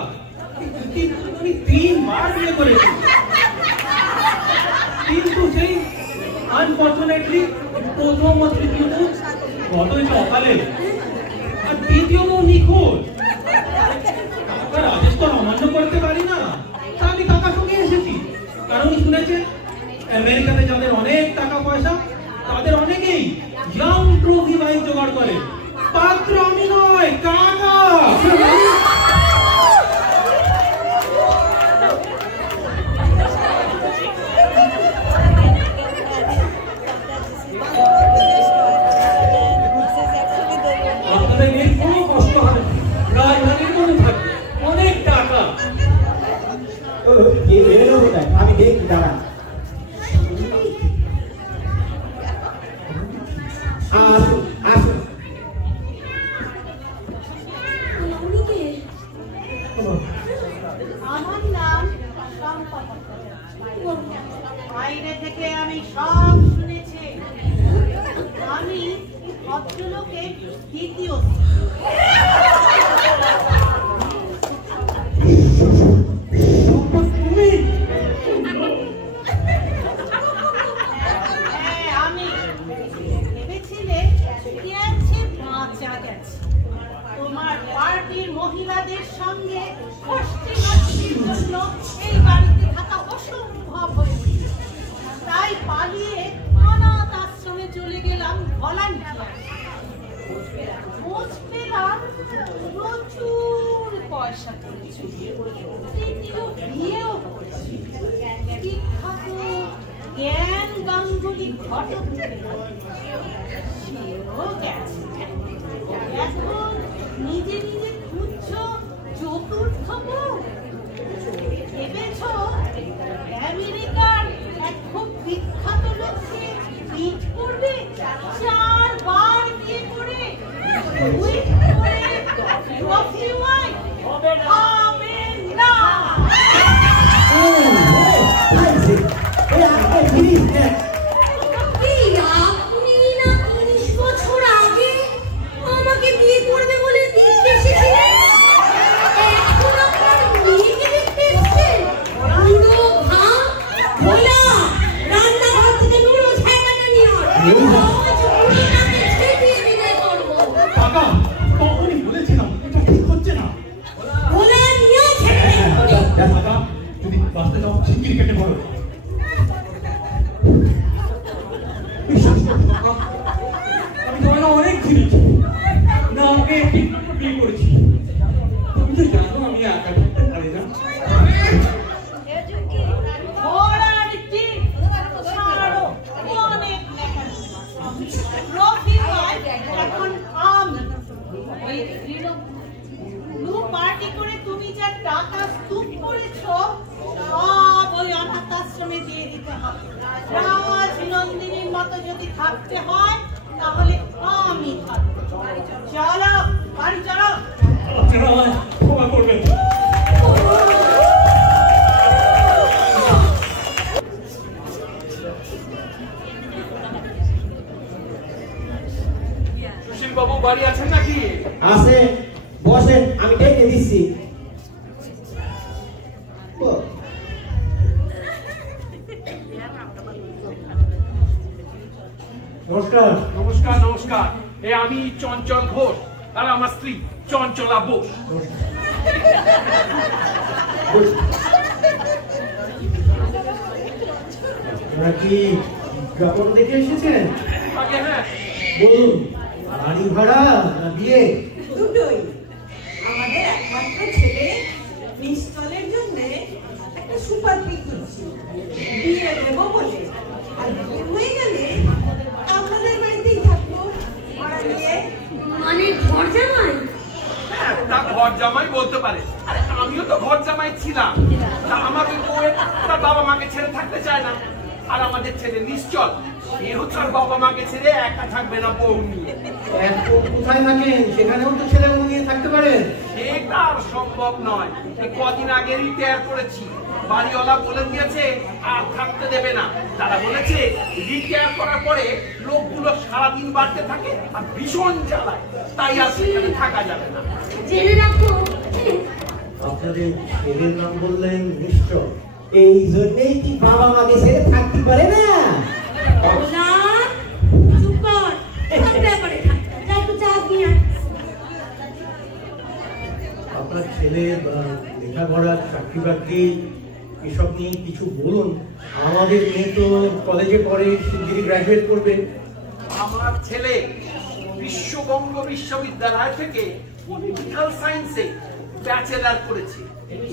উনি 3 বার বিয়ে করেছেন, কিন্তু সেই আনফর্চুনেটলি প্রথম ও তৃতীয় গতই সকালে, আর দ্বিতীয় নিখোঁজ। কাকার আদেশ তো অমান্য করতে পারি না। তা আমি কাকার সঙ্গে এসেছি, কারণ শুনেছেন আমেরিকাতে যাদের অনেক টাকা পয়সা তাদের অনেকেই ইয়াং ট্রফি বাইক জোগাড় করে। পাত্র আমি নয়, কাকা। আপনাদের মেয়ের কোনো কষ্ট হবে না, রাজধানীর মধ্যে থাকবে, অনেক টাকা। আমি দেখি, দাঁড়া। আসুন আসুন। আমার নাম বাইরে থেকে আমি সব শুনেছি। আমি ভদ্রলোকের দ্বিতীয়। আমি ভেবেছিলে গেছে বাঁচা গেছে। তোমার পার্টির মহিলাদের সঙ্গে কষ্টে নষ্টের জন্য এই বাড়িতে থাকা অসম্ভব হয়ে উঠল। তাই পালিয়ে অনাথ আশ্রমে চলে গেলাম ভলান্টিয়ার। খোঁজ পেলাম প্রচুর পয়সা করেছি, তৃতীয় বিয়েও করেছি। বিখ্যাত জ্ঞান গাঙ্গুলি ঘটক সেও গেছে। এখন নিজে নিজে খুঁজছ চতুর্থ বউ। ভেবেছ আমেরিকার এক খুব বিখ্যাত লোককে বিট করবে 4 বার বিয়ে করে উইট করে ট্রফি ওয়াইফ হবে না। ক্রিকেটে বড়। আমি তোমার অনেক ঘুরেছি, না আমাকে ঠিক বিয়ে করেছি। তুমি তো জানো আমি একা থাকতে পারি না। ঘোড়ার ডিম ছাড়ো, অনেক রফি ভাই এখন আমি ওই ব্লু পার্টি করে তুমি যা টাকা স্তূপ করেছো সব ওই অনাথ আশ্রমে দিয়ে দিতে হবে। রাজনন্দিনীর মতো যদি থাকতে হয় তাহলে আমি থাকবো। চলো বাড়ি চলো। আপনারা আমায় ক্ষমা করবেন। সুশীল বাবু বাড়ি আছেন নাকি? আছে, বসেন, আমি ডেকে দিচ্ছি। নমস্কার। নমস্কার নমস্কার। আমি চঞ্চল ঘোষ আর আমার স্ত্রী চঞ্চলা বোস। আপনারা কি বিজ্ঞাপন দেখে এসেছেন? আগে হ্যাঁ, বলুন, বাড়ি ভাড়া না বিয়ে? দুটোই। আমাদের একমাত্র ছেলে নিশ্চলের জন্য একটা সুপাত্রী খুঁজছি, বিয়ে দেবো বলে। আর বিয়ে হয়ে গেলে আমাদের বাড়িতেই থাকবো ভাড়া নিয়ে। মানে ঘর জামাই? হ্যাঁ, তা ঘর জামাই বলতে পারে। আরে আমিও তো ঘর জামাই ছিলাম। তা আমার ওই বউয়ের তার বাবা মাকে ছেড়ে থাকতে চায় না। আর আমাদের ছেলে নিশ্চল, সে হচ্ছে আর বাবা মাকে ছেড়ে একা থাকবে না বউ নিয়ে। এখন কোথায় থাকেন? সেখানেও তো ছেলে বউ নিয়ে থাকতে পারেন। সেটা আর সম্ভব নয়। এই কদিন আগে রিটায়ার করেছি। বাড়িওয়ালা বলে দিয়েছে আর থাকতে দেবে না। তারা বলেছে রিটায়ার করার পরে লোকগুলো সারাদিন বাড়তে থাকে আর ভীষণ জ্বালায়, তাই আর সেখানে থাকা যাবে না। জেনে রাখো। আপনাদের ছেলের নাম বললেন নিশ্চয়। এই জন্যই কি বাবা মাকে ছেড়ে থাকতে পারে না? ওলা চুপ কর, থাকতে পারে থাক, যা একটু চা নিয়ে আয়। আপনার ছেলে লেখাপড়া, চাকরি বাকরি এসব নিয়ে কিছু বলুন। আমাদের মেয়ে তো কলেজে পড়ে, শিগগিরই গ্রাজুয়েট করবে। আমার ছেলে বিশ্ববঙ্গ বিশ্ববিদ্যালয় থেকে পলিটিক্যাল সায়েন্সে ব্যাচেলার করেছে।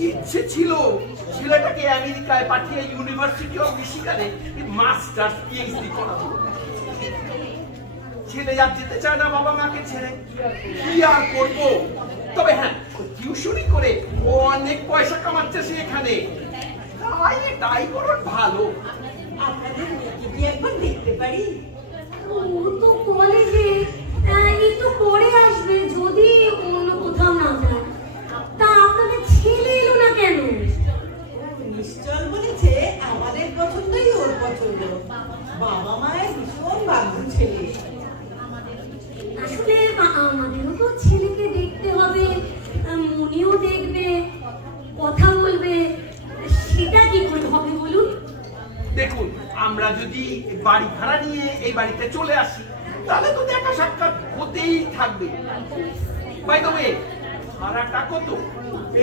ইচ্ছে ছিল ছেলেটাকে আমেরিকায় পাঠিয়ে ইউনিভার্সিটি অফ মিশিগানে মাস্টার্স পিএইচডি করাবো। ছেলে আর যেতে চায় না বাবা মাকে ছেড়ে। কি আর করবো? তবে হ্যাঁ, টিউশনি করে ও অনেক পয়সা কামাচ্ছে সে এখানে। তাই এটাই বড় ভালো। আপনাদের মেয়েকে কি একবার দেখতে পারি? ও তো কলেজে একটু পরে আসবে, যদি অন্য কোথাও না যায়। তা আপনাদের ছেলে এলো না কেন? নিশ্চল বলেছে আমাদের পছন্দই ওর পছন্দ। বাবা মায়ের ভীষণ বাধ্য ছেলে। আসলে আমাদেরও তো ছেলেকে দেখতে হবে, মনিও দেখবে, কথা বলবে। সেটা কি করে হবে বলুন? দেখুন, আমরা যদি বাড়ি ভাড়া নিয়ে এই বাড়িতে চলে আসি তাহলে তো দেখা সাক্ষাৎ হতেই থাকবে। বাই দ্য ওয়ে, ভাড়াটা কত?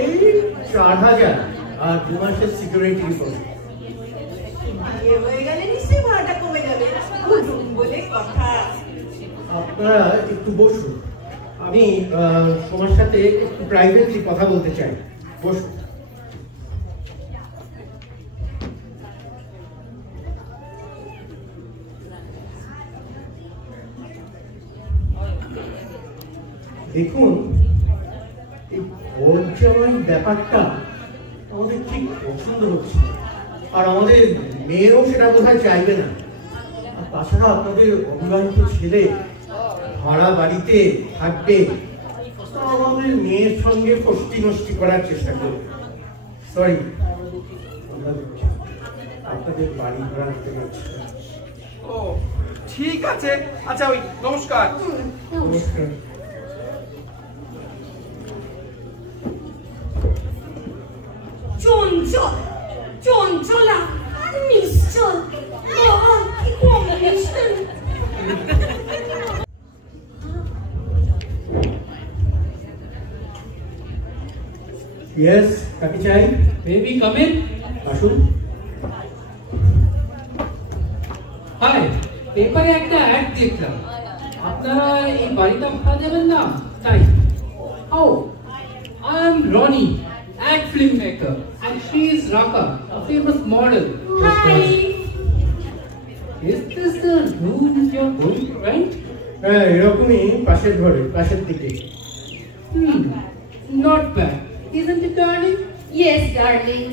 এই 4000 আর 2 মাসের সিকিউরিটি ডিপোজিট। বিয়ে হয়ে গেলে নিশ্চয়ই ভাড়াটা কমে যাবে, বুঝুন বলে কথা। আপনারা একটু বসুন, আমি তোমার সাথে একটু প্রাইভেটলি কথা বলতে চাই। বসুন। দেখুন, এই ঘর জামাই ব্যাপারটা আমাদের ঠিক পছন্দ হচ্ছে, আর আমাদের মেয়েও সেটা বোধহয় চাইবে না। আর তাছাড়া আপনাদের অবিবাহিত ছেলে ভাড়া বাড়িতে থাকবে, তা আমাদের মেয়ের সঙ্গে ফষ্টি নষ্টি করার চেষ্টা করবে। সরি, আপনাদের বাড়ি ভাড়া দিতে পারছি না। ও ঠিক আছে। আচ্ছা, ওই নমস্কার। নমস্কার। চঞ্চল, চঞ্চলা আর নিশ্চল, বাবা কি কম্বিনেশন! ইয়েস, কাকি চাই। Baby come in. আসুন। হাই, পেপারে একটা অ্যাড দেখলাম, আপনারা এই বাড়িটা ভাড়া দেবেন না, তাই। ও, I am Ronnie, ad filmmaker, and she is Raka, a famous model. Hi. Is this the room you're going to rent? হ্যাঁ, এরকমই পাশের ঘরে, পাশের দিকে। Not bad, isn't it, darling? Yes, darling.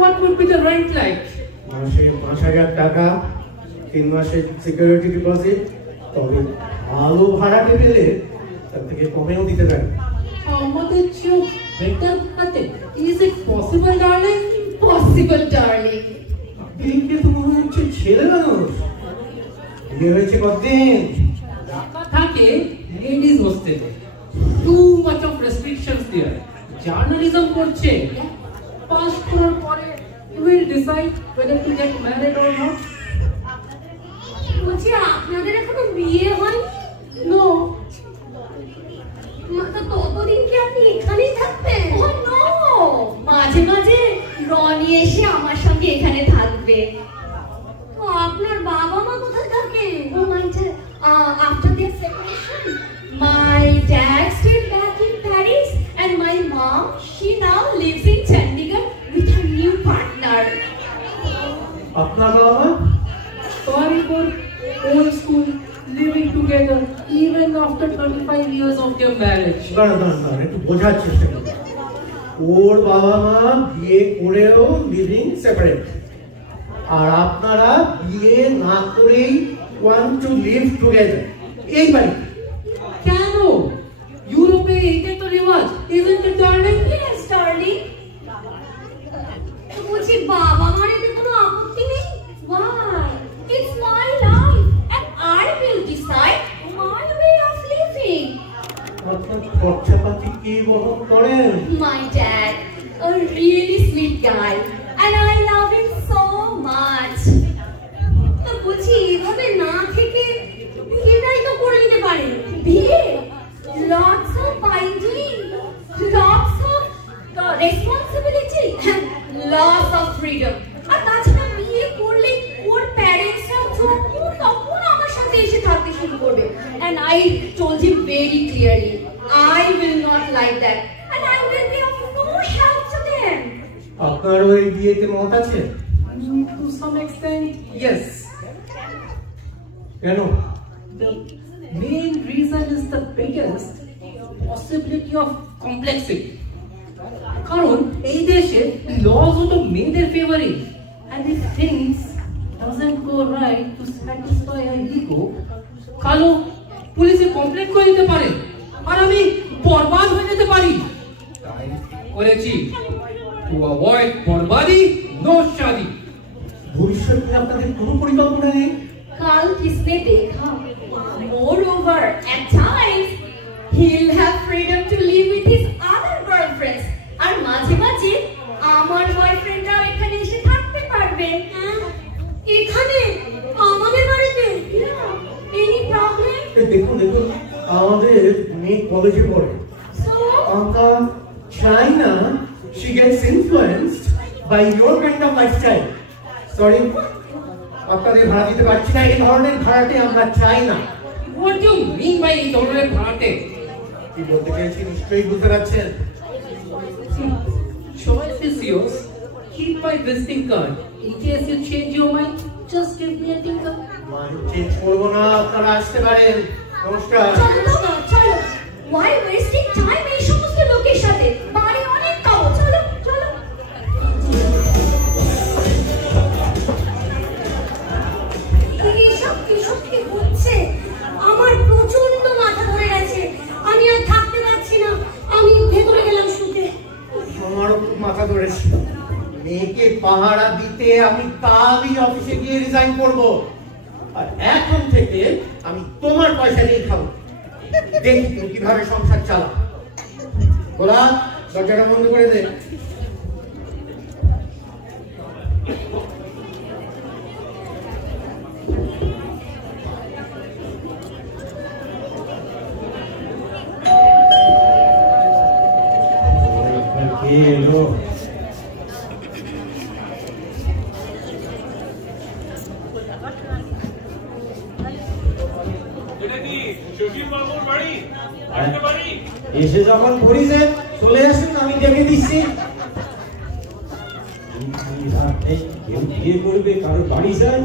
What would be the rent like? মাসে 5,000 টাকা, 3 মাসের security deposit, তবে ভালো ভাড়াটে পেলে তার থেকে কমেও দিতে পারে। আমাদের চেয়েও better ভাড়াটে? Is it possible, darling? Possible, darling. দেখে তো মনে হচ্ছে ছেলে মানুষ। বিয়ে হয়েছে কতদিন? ঢাকা থাকে ladies hostel. Too much of restrictions there. Journalism করছে, pass করার পরে you will decide whether to get married or not. বলছি আপনাদের এখনো বিয়ে হয়নি? No. ততদিন কি আপনি এখানেই থাকবেন? মাঝে মাঝে রনি এসে আমার সঙ্গে এখানে থাকবে। তো আপনার বাবা মা কোথায় থাকে? Oh my dad, after their separation, my dad stayed back in Paris and my mom, she now lives in Chandigarh with her new partner. আপনার বাবা? Sorry for old school, living together even after 25 years of their marriage. দাঁড়ান, একটু বোঝার চেষ্টা করুন। ওর বাবা মা বিয়ে করেও লিভিং সেপারেট, আর আপনারা বিয়ে না করেই want to live together এই বাড়ি। কেন? ইউরোপে এইটাই তো রিওয়াজ, isn't it, darling? Yes, darling. বলছি বাবা মার এতে কোনো আপত্তি নেই? Why? It's my life and I will decide my way of living. আপনার খরচাপাতি কি বহন করেন? My dad, a really sweet guy, and I love him so much. তো বলছি এভাবে না থেকে বিয়েটাই তো করে নিতে পারেন। বিয়ে, lots of binding, lots of responsibility and lots of freedom. আর তাছাড়া বিয়ে করলে ওর প্যারেন্টসরা তখন আমার সাথে এসে থাকতে শুরু করবে। And I told him very clearly, I will not like that, and I will be of no help to them. আপনার ওই বিয়েতে মত আছে? To some extent, yes. কেন? The main reason is the biggest possibility of complexity. কারণ এই দেশে laws হলো মেয়েদের ফেভারে, and if things doesn't go right to satisfy her ego, কালো পুলিশে কমপ্লেন করে দিতে পারে আর আমি বরবাদ হয়ে যেতে পারি। তাই করেছি, to avoid বরবাদি, no শাদি। ভবিষ্যতে আপনাদের কোনো পরিকল্পনা নেই? কাল কিসনে দেখা? Moreover, at times he'll have freedom to live with his other girlfriends. আর মাঝে মাঝে আমার বয়ফ্রেন্ডরাও এখানে এসে থাকতে পারবে। এখানে আমাদের বাড়িতে? Any problem? দেখুন, আমাদের মেয়ে কলেজে পড়ে। So Anka, China, she gets influenced by your kind of lifestyle. Sorry, আপনাদের ভাড়া দিতে পারছি না, এই ধরনের ভাড়াটে আমরা চাই না। What do you mean by এই ধরনের ভাড়াটে? কি বলতে চাইছি নিশ্চয়ই বুঝতে পারছেন। Choice is yours. Keep my visiting card. In case you change your mind, just give me a ticket. Change করবো না, আপনারা আসতে পারেন। নমস্কার। চলো, why wasting time এই সমস্ত লোকের সাথে? বাড়ি অনেক পাবো, চলো। এসব কি হচ্ছে? আমার প্রচন্ড মাথা ধরে গেছে, আমি আর থাকতে পারছি না, আমি ভেতরে গেলাম শুতে। আমারও খুব মাথা ধরেছে। মেয়েকে পাহারা দিতে আমি কালই অফিসে গিয়ে রিজাইন করব, আর এখন থেকে আমি তোমার পয়সা নিয়ে খাবো। দেখি তুমি কিভাবে সংসার চালা। বলা, দরজাটা বন্ধ করে দে। এলো এসে যখন পড়িছে চলে আসুন, আমি দেখে দিচ্ছি। কেউ বিয়ে করবে, কারো বাড়ি যায়।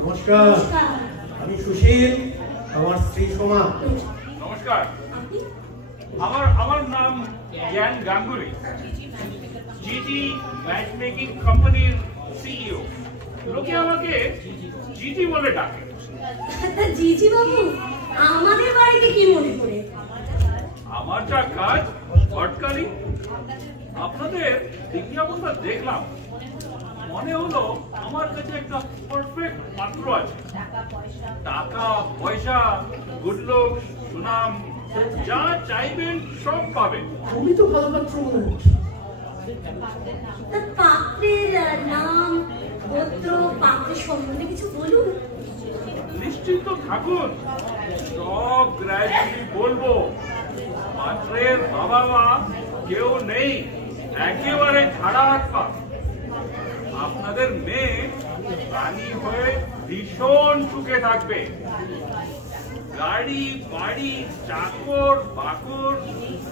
নমস্কার, আমি সুশীল, আমার স্ত্রী সোমা। নমস্কার, আমার নাম জ্ঞান গাঙ্গুলি, জিটি ম্যাচ মেকিং কোম্পানির সিইও। লোকে আমাকে জিটি বলে ডাকে। জিজি বাবু, আমাদের বাড়িতে কি মনে করে? আমার যা কাজ সরকারি, আপনাদের বিজ্ঞাপনটা দেখলাম, মনে হলো আমার কাছে একটা পারফেক্ট পাত্র আছে। টাকা পয়সা, গুড লুক, সুনাম, যা চাইবেন সব পাবেন। তুমি তো ভালো পাত্র মনে হচ্ছে। পাত্রের নাম, গোত্র, পাত্রের সম্বন্ধে কিছু বলুন। নিশ্চিন্ত থাকুন, সব গ্র্যাজুয়ালি বলবো। পাত্রের বাবা মা কেউ নেই, একেবারে ছাড়া হাত পা। আপনাদের মেয়ে রানী হয়ে ভীষণ সুখে থাকবে। গাড়ি বাড়ি, চাকর বাকর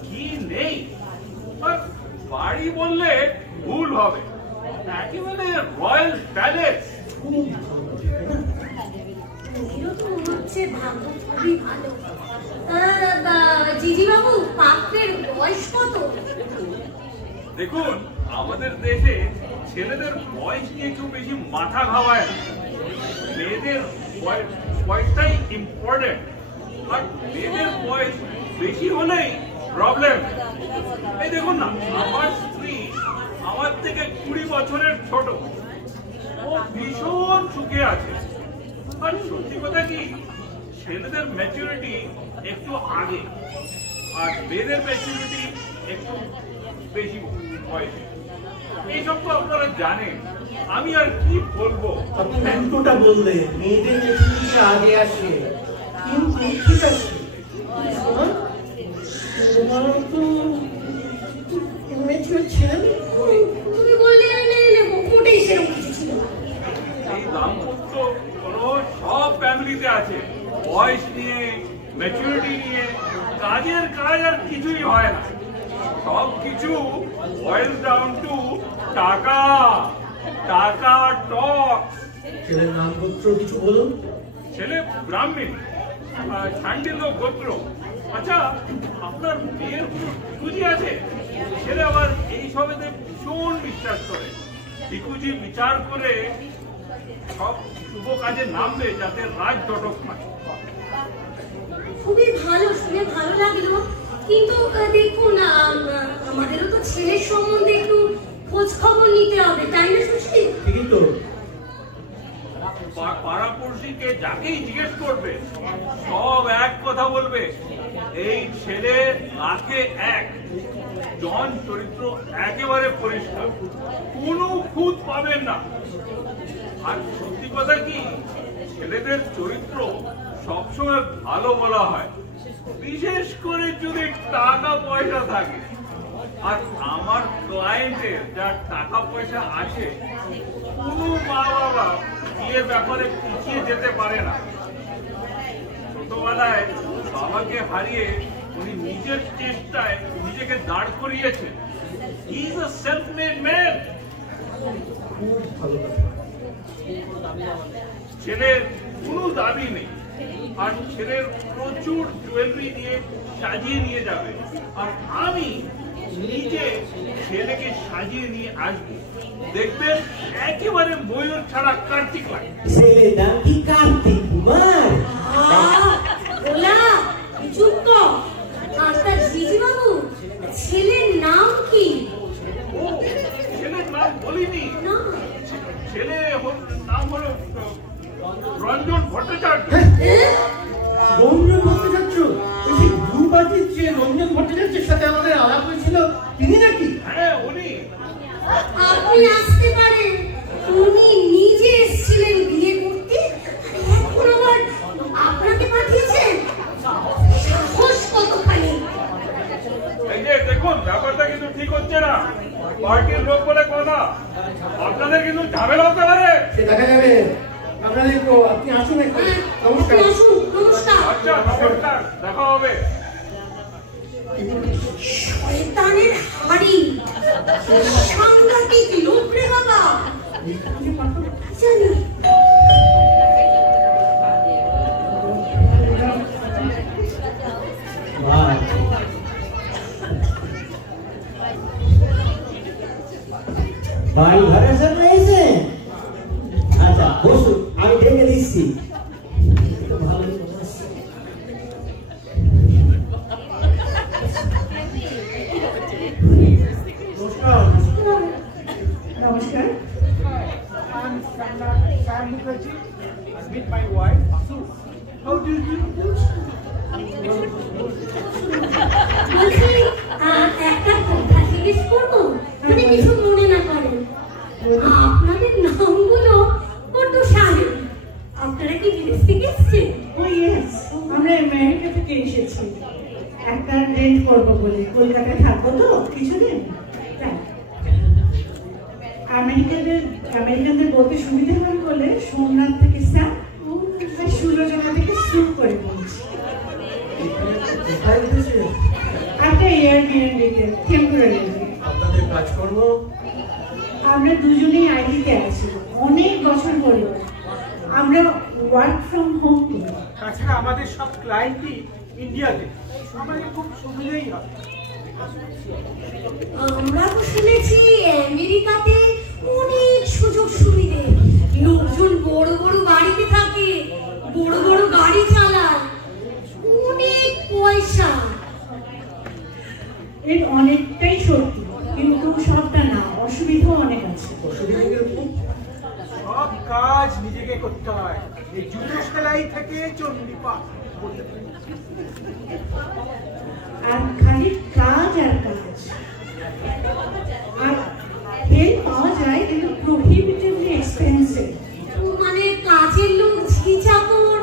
কি নেই। আর বাড়ি বললে ভুল হবে, একেবারে রয়্যাল প্যালেস। জিজি বাবু, পাত্রের বয়স কত? দেখুন, আমাদের দেশে ছেলেদের বয়স নিয়ে একটু বেশি মাথা ঘামায় না। মেয়েদের বয়সটাই ইম্পর্টেন্ট, আর মেয়েদের বয়স বেশি হলেই প্রবলেম। এই দেখুন না, আমার স্ত্রী আমার থেকে 20 বছরের ছোট, ও ভীষণ সুখে আছে। আর সত্যি কথা কি, ছেলেদের ম্যাচুরিটি একটু আগে, আর মেয়েদের ম্যাচুরিটি একটু বেশি বয়সে। এইসব তো আপনারা জানেন, আমি আর কি বলবো। আপনি উল্টোটা বললে, মেয়েদের ম্যাচুরিটি আগে আসে, কিন্তু ঠিক আছে। তোমার তো ম্যাচুর ছেলে, তুমি বললে আমি মেনে নেবো, কোটেই সেরকম কিছু ছিল না। এই দাম্পত্য কোনো সব ফ্যামিলিতে আছে। বয়স নিয়ে, ম্যাচুরিটি নিয়ে কাজের কাজ আর কিছুই হয় না। সব কিছু বয়েলস ডাউন টু টাকা, টাকা টক। ছেলের নাম গোত্র কিছু বলুন। ছেলে ব্রাহ্মণ, ছান্ডিল্য গোত্র। আচ্ছা, আপনার মেয়ের ভিকুজি আছে? ছেলে আবার এই সবেতে ভীষণ বিশ্বাস করে। ভিকুজি বিচার করে সব শুভ কাজে নামবে, যাতে রাজ টটক পায়। খুবই ভালো, শুনে ভালো লাগলো। কিন্তু দেখুন, আমাদেরও তো ছেলের সম্বন্ধে একটু খোঁজ খবর নিতে হবে, তাই না সুশীল? ঠিকই তো। পাড়াপড়শিকে যাকেই জিজ্ঞেস করবে, সব এক কথা বলবে, এই ছেলে লাখে এক। জন চরিত্র একেবারে পরিষ্কার, কোনো খুঁত পাবেন না। আর সত্যি কথা কি, ছেলেদের চরিত্র সবসময় ভালো বলা হয়, বিশেষ করে যদি টাকা পয়সা থাকে। আর আমার ক্লায়েন্টের যা টাকা পয়সা আছে, কোনো মা বাবা বিয়ের ব্যাপারে পিছিয়ে যেতে পারে না। ছোটবেলায় বাবাকে হারিয়ে উনি নিজের চেষ্টায় নিজেকে দাঁড় করিয়েছেন। He is a self made man. খুব ভালো কথা। ছেলের কোনো দাবি নেই, আর ছেলের প্রচুর জুয়েলারি দিয়ে সাজিয়ে নিয়ে যাবে, আর আমি নিজে ছেলেকে সাজিয়ে নিয়ে আসবো। দেখবেন একেবারে ময়ূর ছাড়া কার্তিক লাগে। ছেলের নাম কি কার্তিক কুমার? ওলা চুপ কর। আচ্ছা জিজি বাবু, ছেলের নাম কি? ছেলের নাম বলিনি। না, ছেলে নাম হলো রঞ্জন ভট্টাচার্য। রঞ্জন ভট্টাচার্য? ওই যে গ্রুপাতির যে রঞ্জন ভট্টাচার্যের সাথে আমাদের আলাপ হয়েছিল, তিনি নাকি? হ্যাঁ, উনি। আপনি আসতে পারেন। উনি নিজে এসেছিলেন বিয়ে করতে, এখন আবার আপনাকে পাঠিয়েছেন। সাহস কতখানি! এই যে দেখুন, ব্যাপারটা কিন্তু ঠিক হচ্ছে না। পার্টির লোক বলে কথা, আপনাদের কিন্তু ঝামেলা হতে পারে। সে দেখা যাবে। আপনাদের আপনি আসুন একটু। নমস্কার। আসুন, নমস্কার। নমস্কার, দেখা হবে। শয়তানের হাড়ি, সাংঘাতিক লোক রে বাবা। জানি বাড়ি ঘরের জন্য এসে আচ্ছা বসুন, আমি ডেকে দিচ্ছি। নমস্কার। I'm Sam Mukherjee. I'm with my wife, Asu. How do you do? বলছি একটা কথা জিজ্ঞেস করবো, যদি কিছু মনে না করেন। আপনাদের নামগুলো বড্ড সাহেব, আপনারা কি বিদেশ থেকে এসেছেন? ও ইয়েস, আমরা আমেরিকা থেকে এসেছি একটা রেন্ট করবো বলে। কলকাতায় থাকবো তো কিছুদিন, তাই আমেরিকানদের বলতে সুবিধা হয় বলে সোমনাথ থেকে স্যার আর সুলোচনা থেকে সুর করে বলছি। একটা এয়ারবিএনবিতে টেম্পোরারি। আপনাদের কাজকর্ম? আমরা দুজনেই আইটিতে আছি অনেক বছর হলো। আমরা ওয়ার্ক ফ্রম হোম করি। তাছাড়া আমাদের সব ক্লায়েন্টই ইন্ডিয়াতে, আমাদের খুব সুবিধাই হয়। আমরা তো শুনেছি আমেরিকাতে অনেক সুযোগ সুবিধে, লোকজন বড় বড় বাড়িতে থাকে, বড় বড় গাড়ি চালায়, অনেক পয়সা। এর অনেকটাই সত্যি, কিন্তু সবটা না, অসুবিধাও অনেক আছে। সব কাজ নিজেকে করতে হয়, এই জুতো সেলাই থেকে চণ্ডীপাঠ করতে হয়। আর খালি কাজ আর কাজ, আর হেল্প পাওয়া যায় কিন্তু প্রহিবিটিভলি এক্সপেন্সিভ। মানে কাজের লোক ঝি চাকর?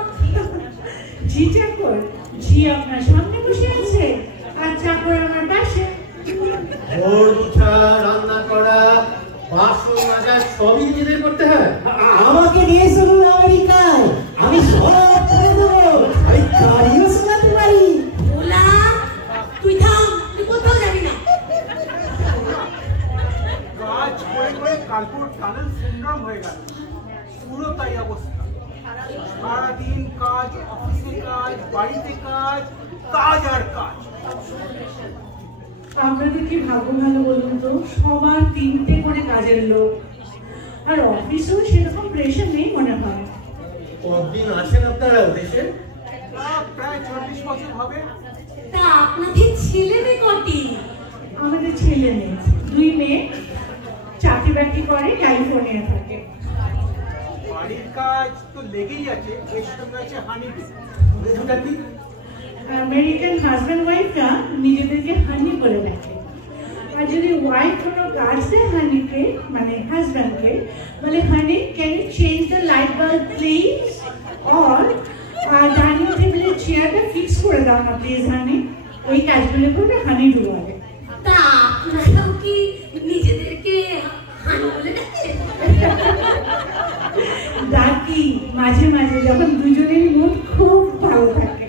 ঝি চাকর? ঝি আপনার সামনে বসে আছে আর চাকর আমার পাশে। ঘর মোছা, রান্না করা, বাসন মাজা সবই নিজেদের করতে হয়। আমাকে নিয়ে চলুন আমেরিকায়, আমি সব করে দেবো, আমি গাড়িও চালাতে পারি। ওলা তুই থাম, তুই কোথাও যাবি না। কাজ করে করে কার্পোরেট টানেল সিনড্রোম হয়ে গেল, পুরো তাই অবস্থা। সারাদিন কাজ, অফিসে কাজ, বাড়িতে কাজ, কাজ আর কাজ। আপনাদের কি ভাগ্য ভালো বলুন তো, সবার 3টে করে কাজের লোক, আর অফিসেও সেরকম প্রেশার নেই মনে হয়। কতদিন আসেন আপনারা দেশে? প্রায় 40 বছর হবে। তা আপনাদের ছেলে মেয়ে কটি? আমাদের ছেলে নেই, 2 মেয়ে, চাকরি বাকরি করে, ক্যালিফোর্নিয়া থাকে। বাড়ির কাজ তো লেগেই আছে, এর সঙ্গে আছে হানিডু। দুটা কি? আমেরিকান হাজব্যান্ড ওয়াইফরা নিজেদেরকে হানি বলে ডাকে, আর যদি ওয়াইফ কোনো কাজ দেয় হানিকে, মানে হাজব্যান্ডকে, বলে honey can you change the light bulb please, or dining টেবিলের চেয়ারটা ফিক্স করে দাও না প্লিজ হানি। ওই কাজগুলো করবে হানি ডু বলে। তা আপনারাও কি নিজেদেরকে হানি বলে ডাকেন? ডাকি মাঝে মাঝে, যখন দুজনের মুড খুব ভালো থাকে।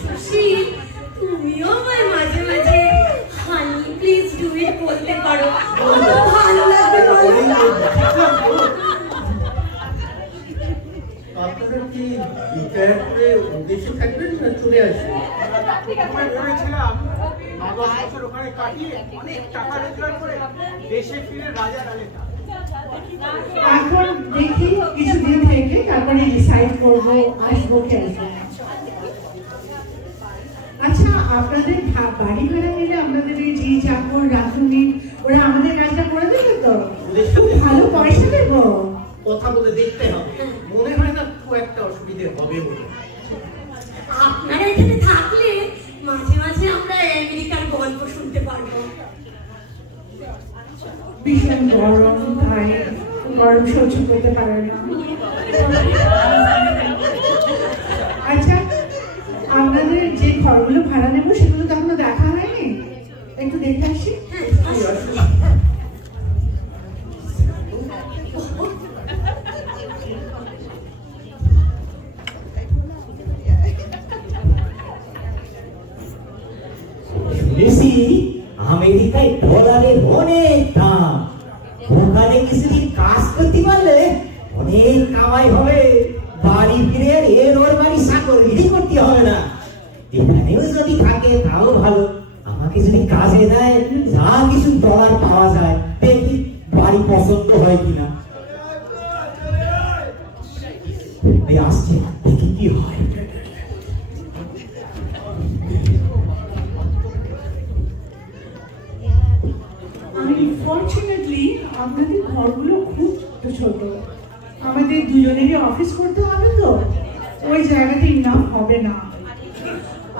সুশীল, তুমিও আমায় মাঝে মাঝে হানি প্লিজ ডু ইট বলতে পারো, কত ভালো লাগবে বলো। আপনারা কি রিটায়ার করে দেশে থাকবেন না চলে আসবেন? ভেবেছিলাম 10 বছর ওখানে কাটিয়ে অনেক টাকা রোজগার করে দেশে ফিরে রাজা রাজা। এখন দেখি কিছুদিন থেকে, তারপরে ডিসাইড করবো আসবো কি আসবো না। আচ্ছা, আপনাদের বাড়ি ভাড়া নিলে আপনাদের এই ঝি চাকর রাঁধুনি ওরা আমাদের কাজটা করে দেবে তো? খুব ভালো পয়সা দেবো। কথা বলে দেখতে হবে, মনে হয় না খুব একটা অসুবিধে হবে বলে। আপনারা এখানে থাকলে মাঝে মাঝে আমরা আমেরিকার গল্প শুনতে পারবো। ভীষণ গরম, তাই গরম সহ্য করতে পারে না। আচ্ছা, আপনাদের যে ঘরগুলো ভাড়া নেবো সেগুলো তো এখনো দেখা হয়নি, একটু দেখে আসি। শুনেছি আমেরিকায় ডলারের অনেক দাম, ওখানে কিছুদিন কাজ করতে পারলে অনেক কামাই হবে, বাড়ি ফিরে আর এর ওর বাড়ি চাকরি করতে হবে না। এখানেও যদি থাকে তাও ভালো, আমাকে যদি কাজে দেয় যা কিছু ডলার পাওয়া যায়, দেখি বাড়ি পছন্দ হয় কিনা। এই আসছে, দেখি কি হয়। আনফরচুনেটলি আপনাদের ঘরগুলো খুব ছোট, আমাদের দুজনেরই অফিস করতে হবে তো ওই জায়গাতে ইনাফ হবে না।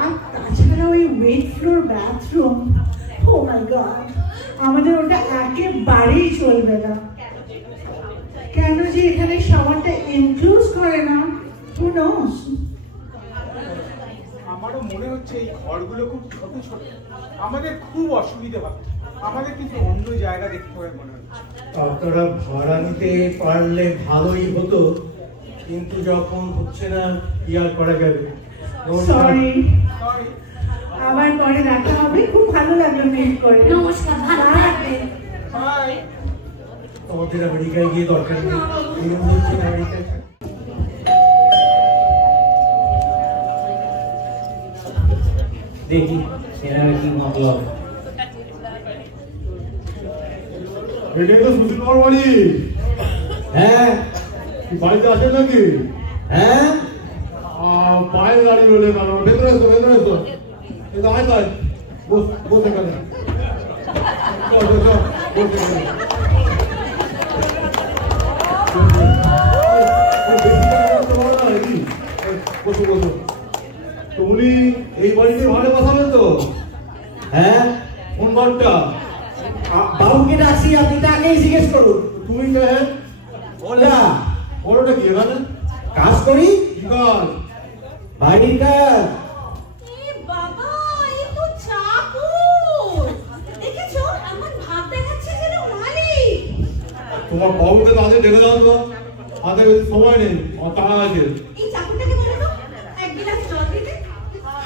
আর তাছাড়া ওই ওয়েট ফ্লোর বাথরুম, ও মাই গড, আমাদের ওটা একেবারেই চলবে না। কেন যে এখানে শাওয়ারটা ইনক্লুড করে না, who knows? আমারও মনে হচ্ছে এই ঘরগুলো খুব ছোট ছোট, আমাদের খুব অসুবিধা হবে। আমাদের কিন্তু অন্য জায়গা দেখতে হবে মনে হচ্ছে। আপনারা ভাড়া নিতে পারলে ভালোই হতো, কিন্তু যখন হচ্ছে না কি আর করা যাবে। সরি, আবার পরে দেখা হবে। খুব ভালো লাগলো মিট করে। নমস্কার, ভালো থাকবেন। বাই। আমাদের আমেরিকায় গিয়ে দরকার নেই, আমেরিকায় দেখি এনারা কি মতলব। এটাই তো সুশীল কুমার বাড়ি। হ্যাঁ, বাড়িতে আছেন নাকি? হ্যাঁ, পায়ে দাঁড়িয়ে রইলে কেন? ভেতরে এসো, ভেতরে এসো। কিন্তু আয় তাই বস এখানে, বসো বসো। তো উনি এই বাড়িতে ভাড়া বসাবেন তো? হ্যাঁ, কোন ঘরটা? বাবুকে ডাকছি, আপনি তাকেই জিজ্ঞেস করুন। তুমি কে? ওলা, ওটা কি এখানে কাজ করি। কি কাজ? বাড়ির কাজ। বাবা, এ তো চাকর। দেখেছো, এমন ভাব দেখাচ্ছে যেন মালিক। তোমার বাবুকে তাদের ডেকে দাও তো, হাতে সময় নেই, আমার তাড়া আছে। এই চাকরটাকে বলো তো এক গ্লাস জল দিতে।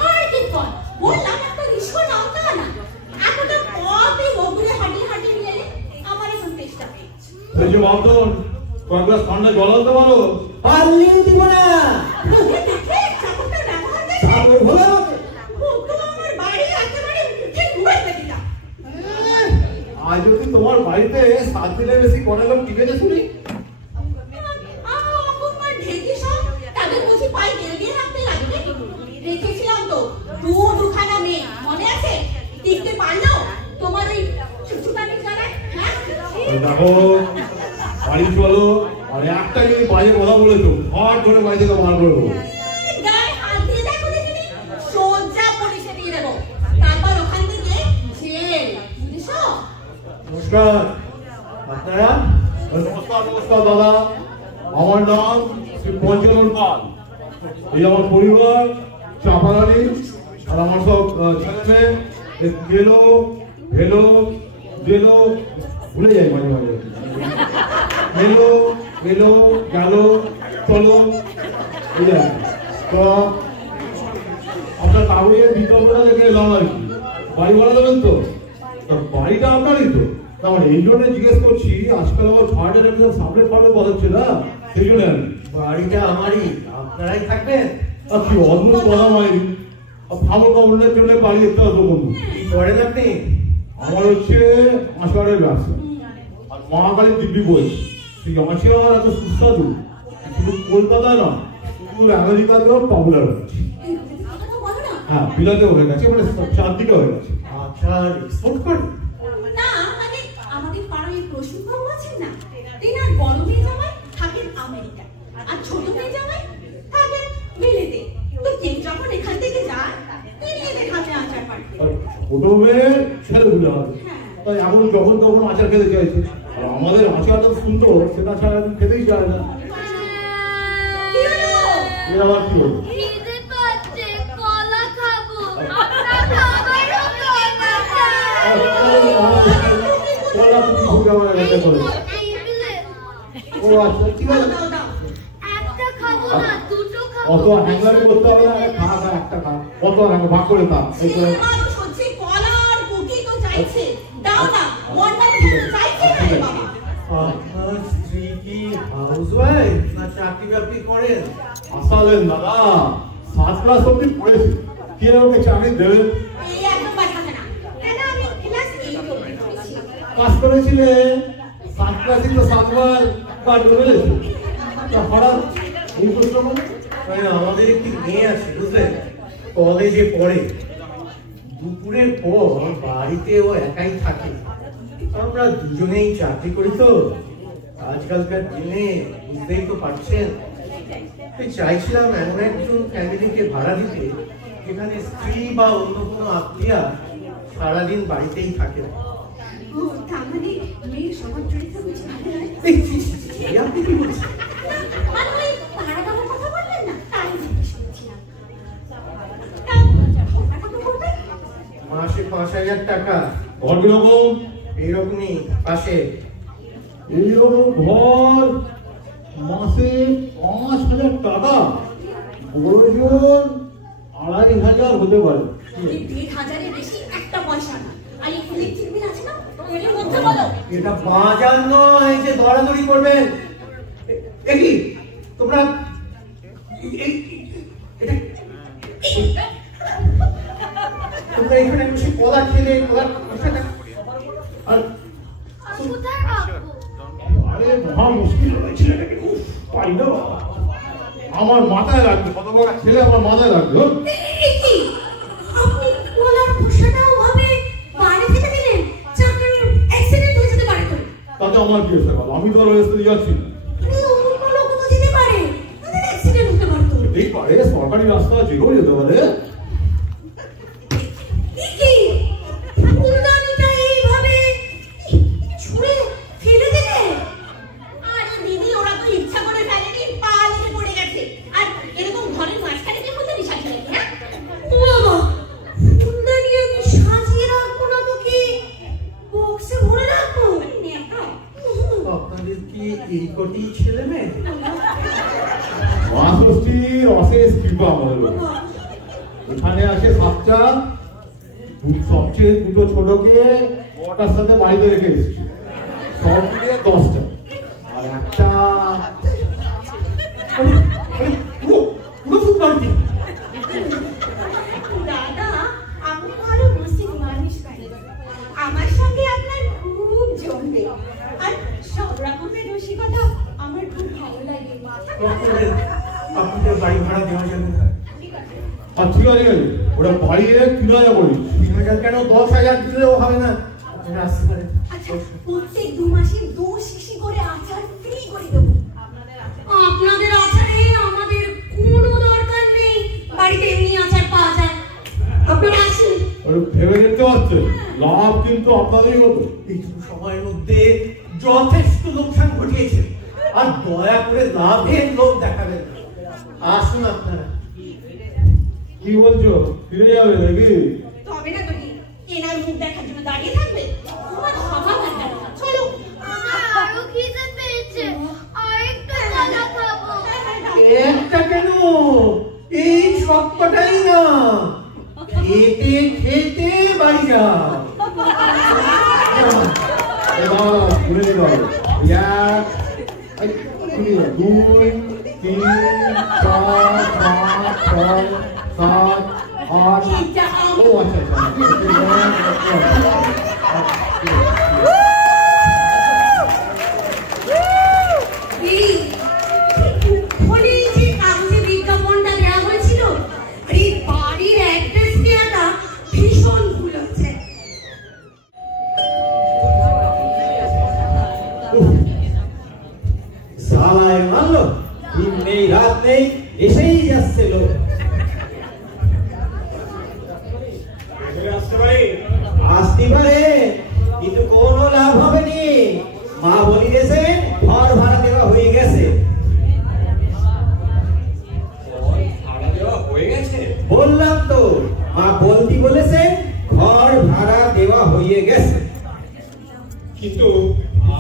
হাই ডিকন, বললাম একটা রিস্কো নাও তা না। এতটা পথে ওগুলো হাঁটি নিয়ে আমার এখন চেষ্টা পেয়েছি। এই যে বাবুন, কয়েক গ্লাস ঠান্ডা জল আনতে পারো? পারলেও দিব না। দেখে চাকরটা ব্যবহার দেখে চাকর হলো আমাকে। ও তো আমার বাড়ি একেবারে উঠে ঘুরে দিলাম। আজ যদি তোমার বাড়িতে 7 দিনের বেশি কোনো লোক টিকেছে শুনি? আমার ঢেকি সব তাদের বুঝি পাই দিয়ে রাখতে লাগবে। রেখেছিলাম তো দুখানা মেয়ে, মনে আছে? টিকতে পারলো তোমার ওই ছুটছুটানির জায়গায়? হ্যাঁ, দেখো, বাড়ি চলো, আর একটা যদি বাজে কথা বলেছো হট করে বাড়ি থেকে বার করবো। গায়ে হাত দিয়ে দেখো দেখিনি, সোজা পুলিশে দিয়ে দেবো, তারপর ওখান থেকে জেল, বুঝেছো? নমস্কার আপনারা। নমস্কার দাদা, আমার নাম শ্রী পঞ্চানন পাল। এই আমার পরিবার চাপারানি, আর আমার সব ছেলে মেয়ে গেলো ভেলো গেলো, ভুলে যাই মাঝে মাঝে, এলো এলো গেল চলো। তো আপনার কাগজের বিকল্পটা দেখে এলাম আর কি। বাড়ি ভাড়া দেবেন তো? বাড়িটা আপনারই তো? আমার এই জন্য জিজ্ঞেস করছি, আজকাল আমার ফার্ডের একদম সামনের ফার্ডে বসাচ্ছে না, সেই জন্য আর বাড়িটা আমারই, আপনারাই থাকবেন। কি অদ্ভুত কথা মাইরি। ভালো কামড়ের জন্য বাড়ি দেখতে আসবো বন্ধু। কি করেন আপনি? আমার হচ্ছে আষাঢ়ের ব্যবসা, আর মহাকালী দিব্যি বই। সেই আষাঢ় এত সুস্বাদু, শুধু কলকাতা না, শুধু আমেরিকাতেও পপুলার হয়েছে। হ্যাঁ, বিলাতেও হয়ে গেছে, মানে চারদিকে হয়ে গেছে। আচ্ছা, এক্সপোর্ট করেন? না, মানে আমাদের পাড়ায় এই প্রসূন বাবু আছেন না, তেনার বড় মেয়ে জামাই থাকেন আমেরিকা, আর ছোট মেয়ে জামাই থাকেন মিলেতে। তো কেউ যখন এখান থেকে যায়, তিনি এদের হাতে আচার পাঠায়। ছোট মেয়ে ছেলেগুলো হবে, তাই এখন যখন তখন আচার খেতে চাইছে। আর আমাদের আচারটা সুন্দর, সেটা ছাড়া এখন খেতেই চায় না। এর আবার কি হলো? অত হ্যাংলারি করতে হবে না, খা খা একটা খা, কত ভাগ করে তা। মানুষ হচ্ছে কলা আপনার স্ত্রী কি হাউসওয়াইফ না চাকরি বাকরি করেন? আসালেন দাদা, 7 ক্লাস অব্দি পড়েছি, কে আমাকে চাকরি দেবেন? পাস করেছিলেন 7 ক্লাসই তো 7 বার পার করেছে, হঠাৎ এই প্রশ্ন মানে? আমাদের একটি মেয়ে আছে বুঝলেন, কলেজে পড়ে। দুপুরের পর বাড়িতে ও একাই থাকে। আমরা দুজনেই চাকরি করি তো, আজকালকার দিনে বুঝতেই তো পারছেন। চাইছিলাম এমন একজন ফ্যামিলিকে ভাড়া দিতে যেখানে স্ত্রী বা অন্য কোনো আত্মীয়া সারাদিন বাড়িতেই থাকে। আপনি কি বলছেন? মাসে 5,000 টাকা। ঘর কিরকম? এইরকমই পাশে। এইরকম ঘর মাসে 5,000 টাকা, প্রয়োজন 2,500 হতে পারে। 1,500-এর বেশি একটা পয়সা না। আর এই ইলেকট্রিক বিল আছে না, এর মধ্যে বলো। এটা বাজার নয় যে দরাদরি করবেন। দেখি তোমরা তোমরা এখানে বসে কলা খেলে কলার খোসাটা আর আরে মহা মুশকিল হয়েছিল এটাকে, পারি না আমার মাথায় রাখবে, কত বড় ছেলে আমার মাথায় রাখবে। আপনি কলার খোসাটা ওভাবে বাইরে ফেলে দিলেন, চাকরির অ্যাক্সিডেন্ট হয়ে যেতে পারে তো। তাতে আমার কি হয়েছে? আমি তো আর রেস্টে যাচ্ছি না। অন্য লোক তো যেতে পারে, তাদের অ্যাক্সিডেন্ট হতে পারতো। এই পারে সরকারি রাস্তা যেও যেতে পারে। কি ফুলদানিটা এইভাবে ছুঁড়ে ফেলে দিলে? আরে দিদি, ওরা তো ইচ্ছা করে ফেলেনি, পা লেগে পড়ে গেছে। আর এরকম ঘরের মাঝখানে কে ফুলদানি সাজিয়ে রাখে? হ্যাঁ বাবা, ফুলদানি আমি সাজিয়ে রাখবো না তো কি বক্সে ভরে রাখবো? আপনাদের কি এই কটি ছেলে মেয়ে? মা ষষ্ঠীর অশেষ কৃপা আমাদের উপর। এখানে আসে 7টা, সবচেয়ে দুটো ছোটকে ওটার সাথে বাড়িতে রেখে এসেছি, সব মিলিয়ে 10টা, আর একটা পুরো বাড়ি। দাদা, আপনি ভালো রসিক মানুষ পারেন, আমার সঙ্গে আপনার খুব জমবে। আর সব রকমের রসিকতা আমার খুব ভালো লাগে। আপনাদের বাড়ি ভাড়া দেওয়া যাবে না? আর ঠিক আছে, ওরা বাড়িয়ে 3,000 করি। 3,000 কেন, 10,000 দিলেও হবে না? আসতে পারে। আচ্ছা, প্রত্যেক 2 মাসে 2 শিশি করে আচার ফ্রি করে দেবো। আপনাদের আচারে আমাদের কোনো দরকার নেই, বাড়িতে এমনি আচার পাওয়া যায়। আপনারা আসুন। ভেবে যেতে হচ্ছে, লাভ কিন্তু আপনাদেরই হতো। এইটুকু সময়ের মধ্যে যথেষ্ট লোকসান ঘটিয়েছে, আর দয়া করে লাভের লোক দেখাবেন। আসুন আপনারা। কি বলছো, ফিরে যাবে নাকি? তবে না তো কি, এনার মুখ দেখার জন্য দাঁড়িয়ে থাকবে? তোমার স্বভাব একটা। চলো। আমার আরো খিদে পেয়েছে, আরেকটা কলা খাবো। একটা কেন, এই সবকটাই না, খেতে খেতে বাড়ি যাও। ঘুরে দিতে হবে। 1, 2, 3, 4, 5, 6, 7, 8। ও আচ্ছা যে কাগজে বিজ্ঞাপনটা দেওয়া হয়েছিল, এই বাড়ির অ্যাড্রেস দেওয়াটা ভীষণ ভুল হচ্ছে। সালায় মানলো, দিন নেই রাত নেই, এসেই যাচ্ছে লোক। আসতে পারে, কিন্তু কোনো লাভ হবে নি। মা বলি গেছে ঘর ভাড়া দেওয়া হয়ে গেছে। বললাম তো, মা বলতি বলেছে ঘর ভাড়া দেওয়া হয়ে গেছে। কিন্তু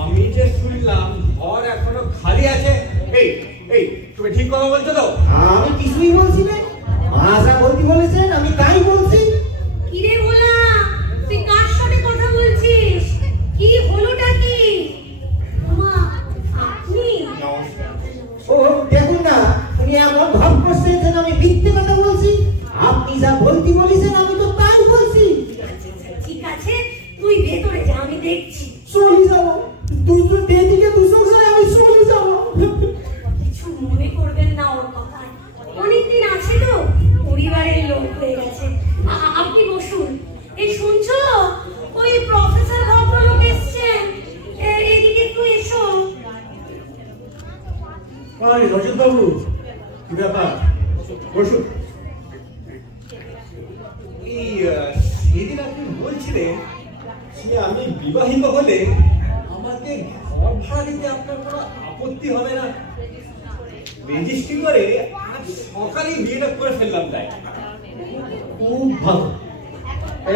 আমি যে শুনলাম ঘর এখনো খালি আছে। এই এই তুমি ঠিক কথা বলছো তো? আমি কিছুই বলছি না, মা যা বলতি বলেছেন আমি তাই বলছি। কিরে ভোলা, তুই কার সাথে কথা বলছিস? কি হলো আরে রজত বাবু, কি ব্যাপার? বসুন। সেদিন আপনি বলছিলেন যে আমি বিবাহিত হলে আমাকে ঘর ভাড়া দিতে আপনার কোনো আপত্তি হবে না। রেজিস্ট্রি করে আজ সকালেই বিয়েটা করে ফেললাম। তাই খুব ভালো,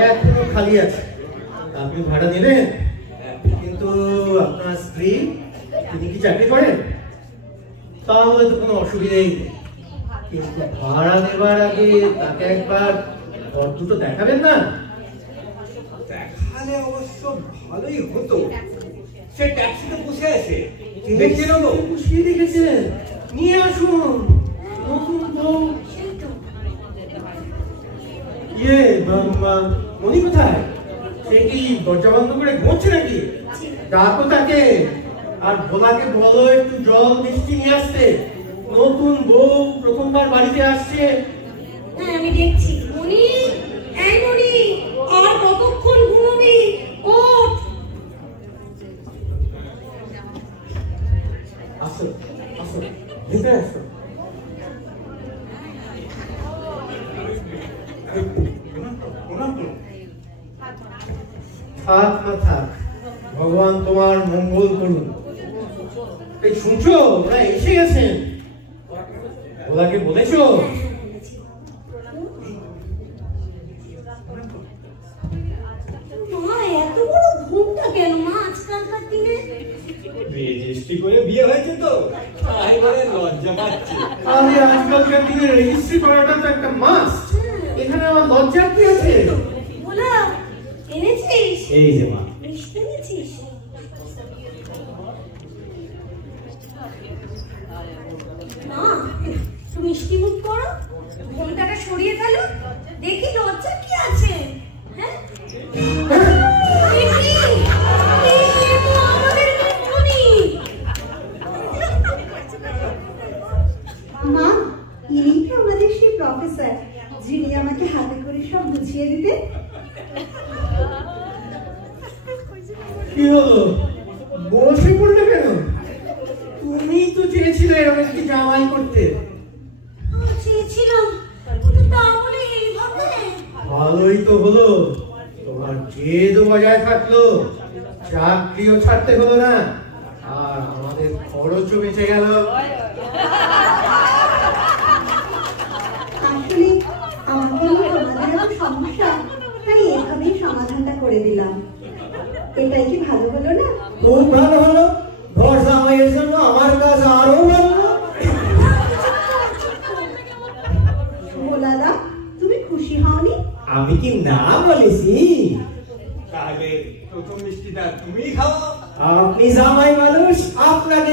এখনো খালি আছে, আপনি ভাড়া দেবেন। কিন্তু আপনার স্ত্রী, তিনি কি চাকরি করেন? তাহলে তো কোনো অসুবিধাই নেই, কিন্তু ভাড়া দেবার আগে তাকে একবার ঘর দুটো দেখাবেন না? দেখালে অবশ্য ভালোই হতো। সে ট্যাক্সিতে বসে আছে, দেখে নেবো। বসিয়ে রেখেছেন, নিয়ে আসুন। নতুন বউ। ইয়ে মনি কোথায়? সে কি দরজা বন্ধ করে ঘুমোচ্ছে নাকি? ডাকো তাকে, আর ভোলাকে বলো একটু জল মিষ্টি নিয়ে আসতে। নতুন বউ প্রথমবার বাড়িতে আসছে। হ্যাঁ, আমি দেখছি। মনি, এই মনি, আর কতক্ষণ ঘুমোবি? ওঠ। আসো আসো, ভিতরে আসো। থাক না থাক, ভগবান তোমার মঙ্গল করুন। এই শুনছো, ওরা এসে গেছেন। ওনাকে বলেছো? মা, এত বড় ঘুমটা কেন মা আজকালকার দিনে? রেজিস্ট্রি করে বিয়ে হয়েছে তো, তাই বলে লজ্জা পাচ্ছে। আরে আজকালকার দিনে রেজিস্ট্রি করাটা তো একটা মাস্ট। এখানে আমার লজ্জার কি আছে? বলা এনেছিস? এই যে মা, মিষ্টি এনেছিস? মা, তুমি মিষ্টি মুখ করো, ঘোমটাটা সরিয়ে ফেলো, দেখি লজ্জা কি আছে। হ্যাঁ, দেখি এই তো আমাদের মিঠুনি। মা, ইনি তো আমাদের সেই প্রফেসর যিনি আমাকে হাতে করে সব বুঝিয়ে দিতেন। কি হলো, বসে পড়লে কেন? তুমি তো চেয়েছিলে এরকম একটি জামাই করতে। চেয়েছিলাম, কিন্তু তা বলে এইভাবে। ভালোই তো হলো, তোমার জেদও বজায় থাকলো, চাকরিও ছাড়তে হলো না, আর আমাদের খরচও বেঁচে গেল। আসলে আমাকে তোমাদের এত সমস্যা, তাই এভাবেই সমাধানটা করে দিলাম। এটাই কি ভালো হলো না? খুব ভালো হলো। ঘর জামাইয়ের জন্য আমার কাজ আরো ভালো। ভোলাদা, তুমি খুশি হওনি? আমি কি না বলেছি? তাহলে প্রথম মিষ্টিটা তুমি খাও। আপনি জামাই মানুষ, আপনাকে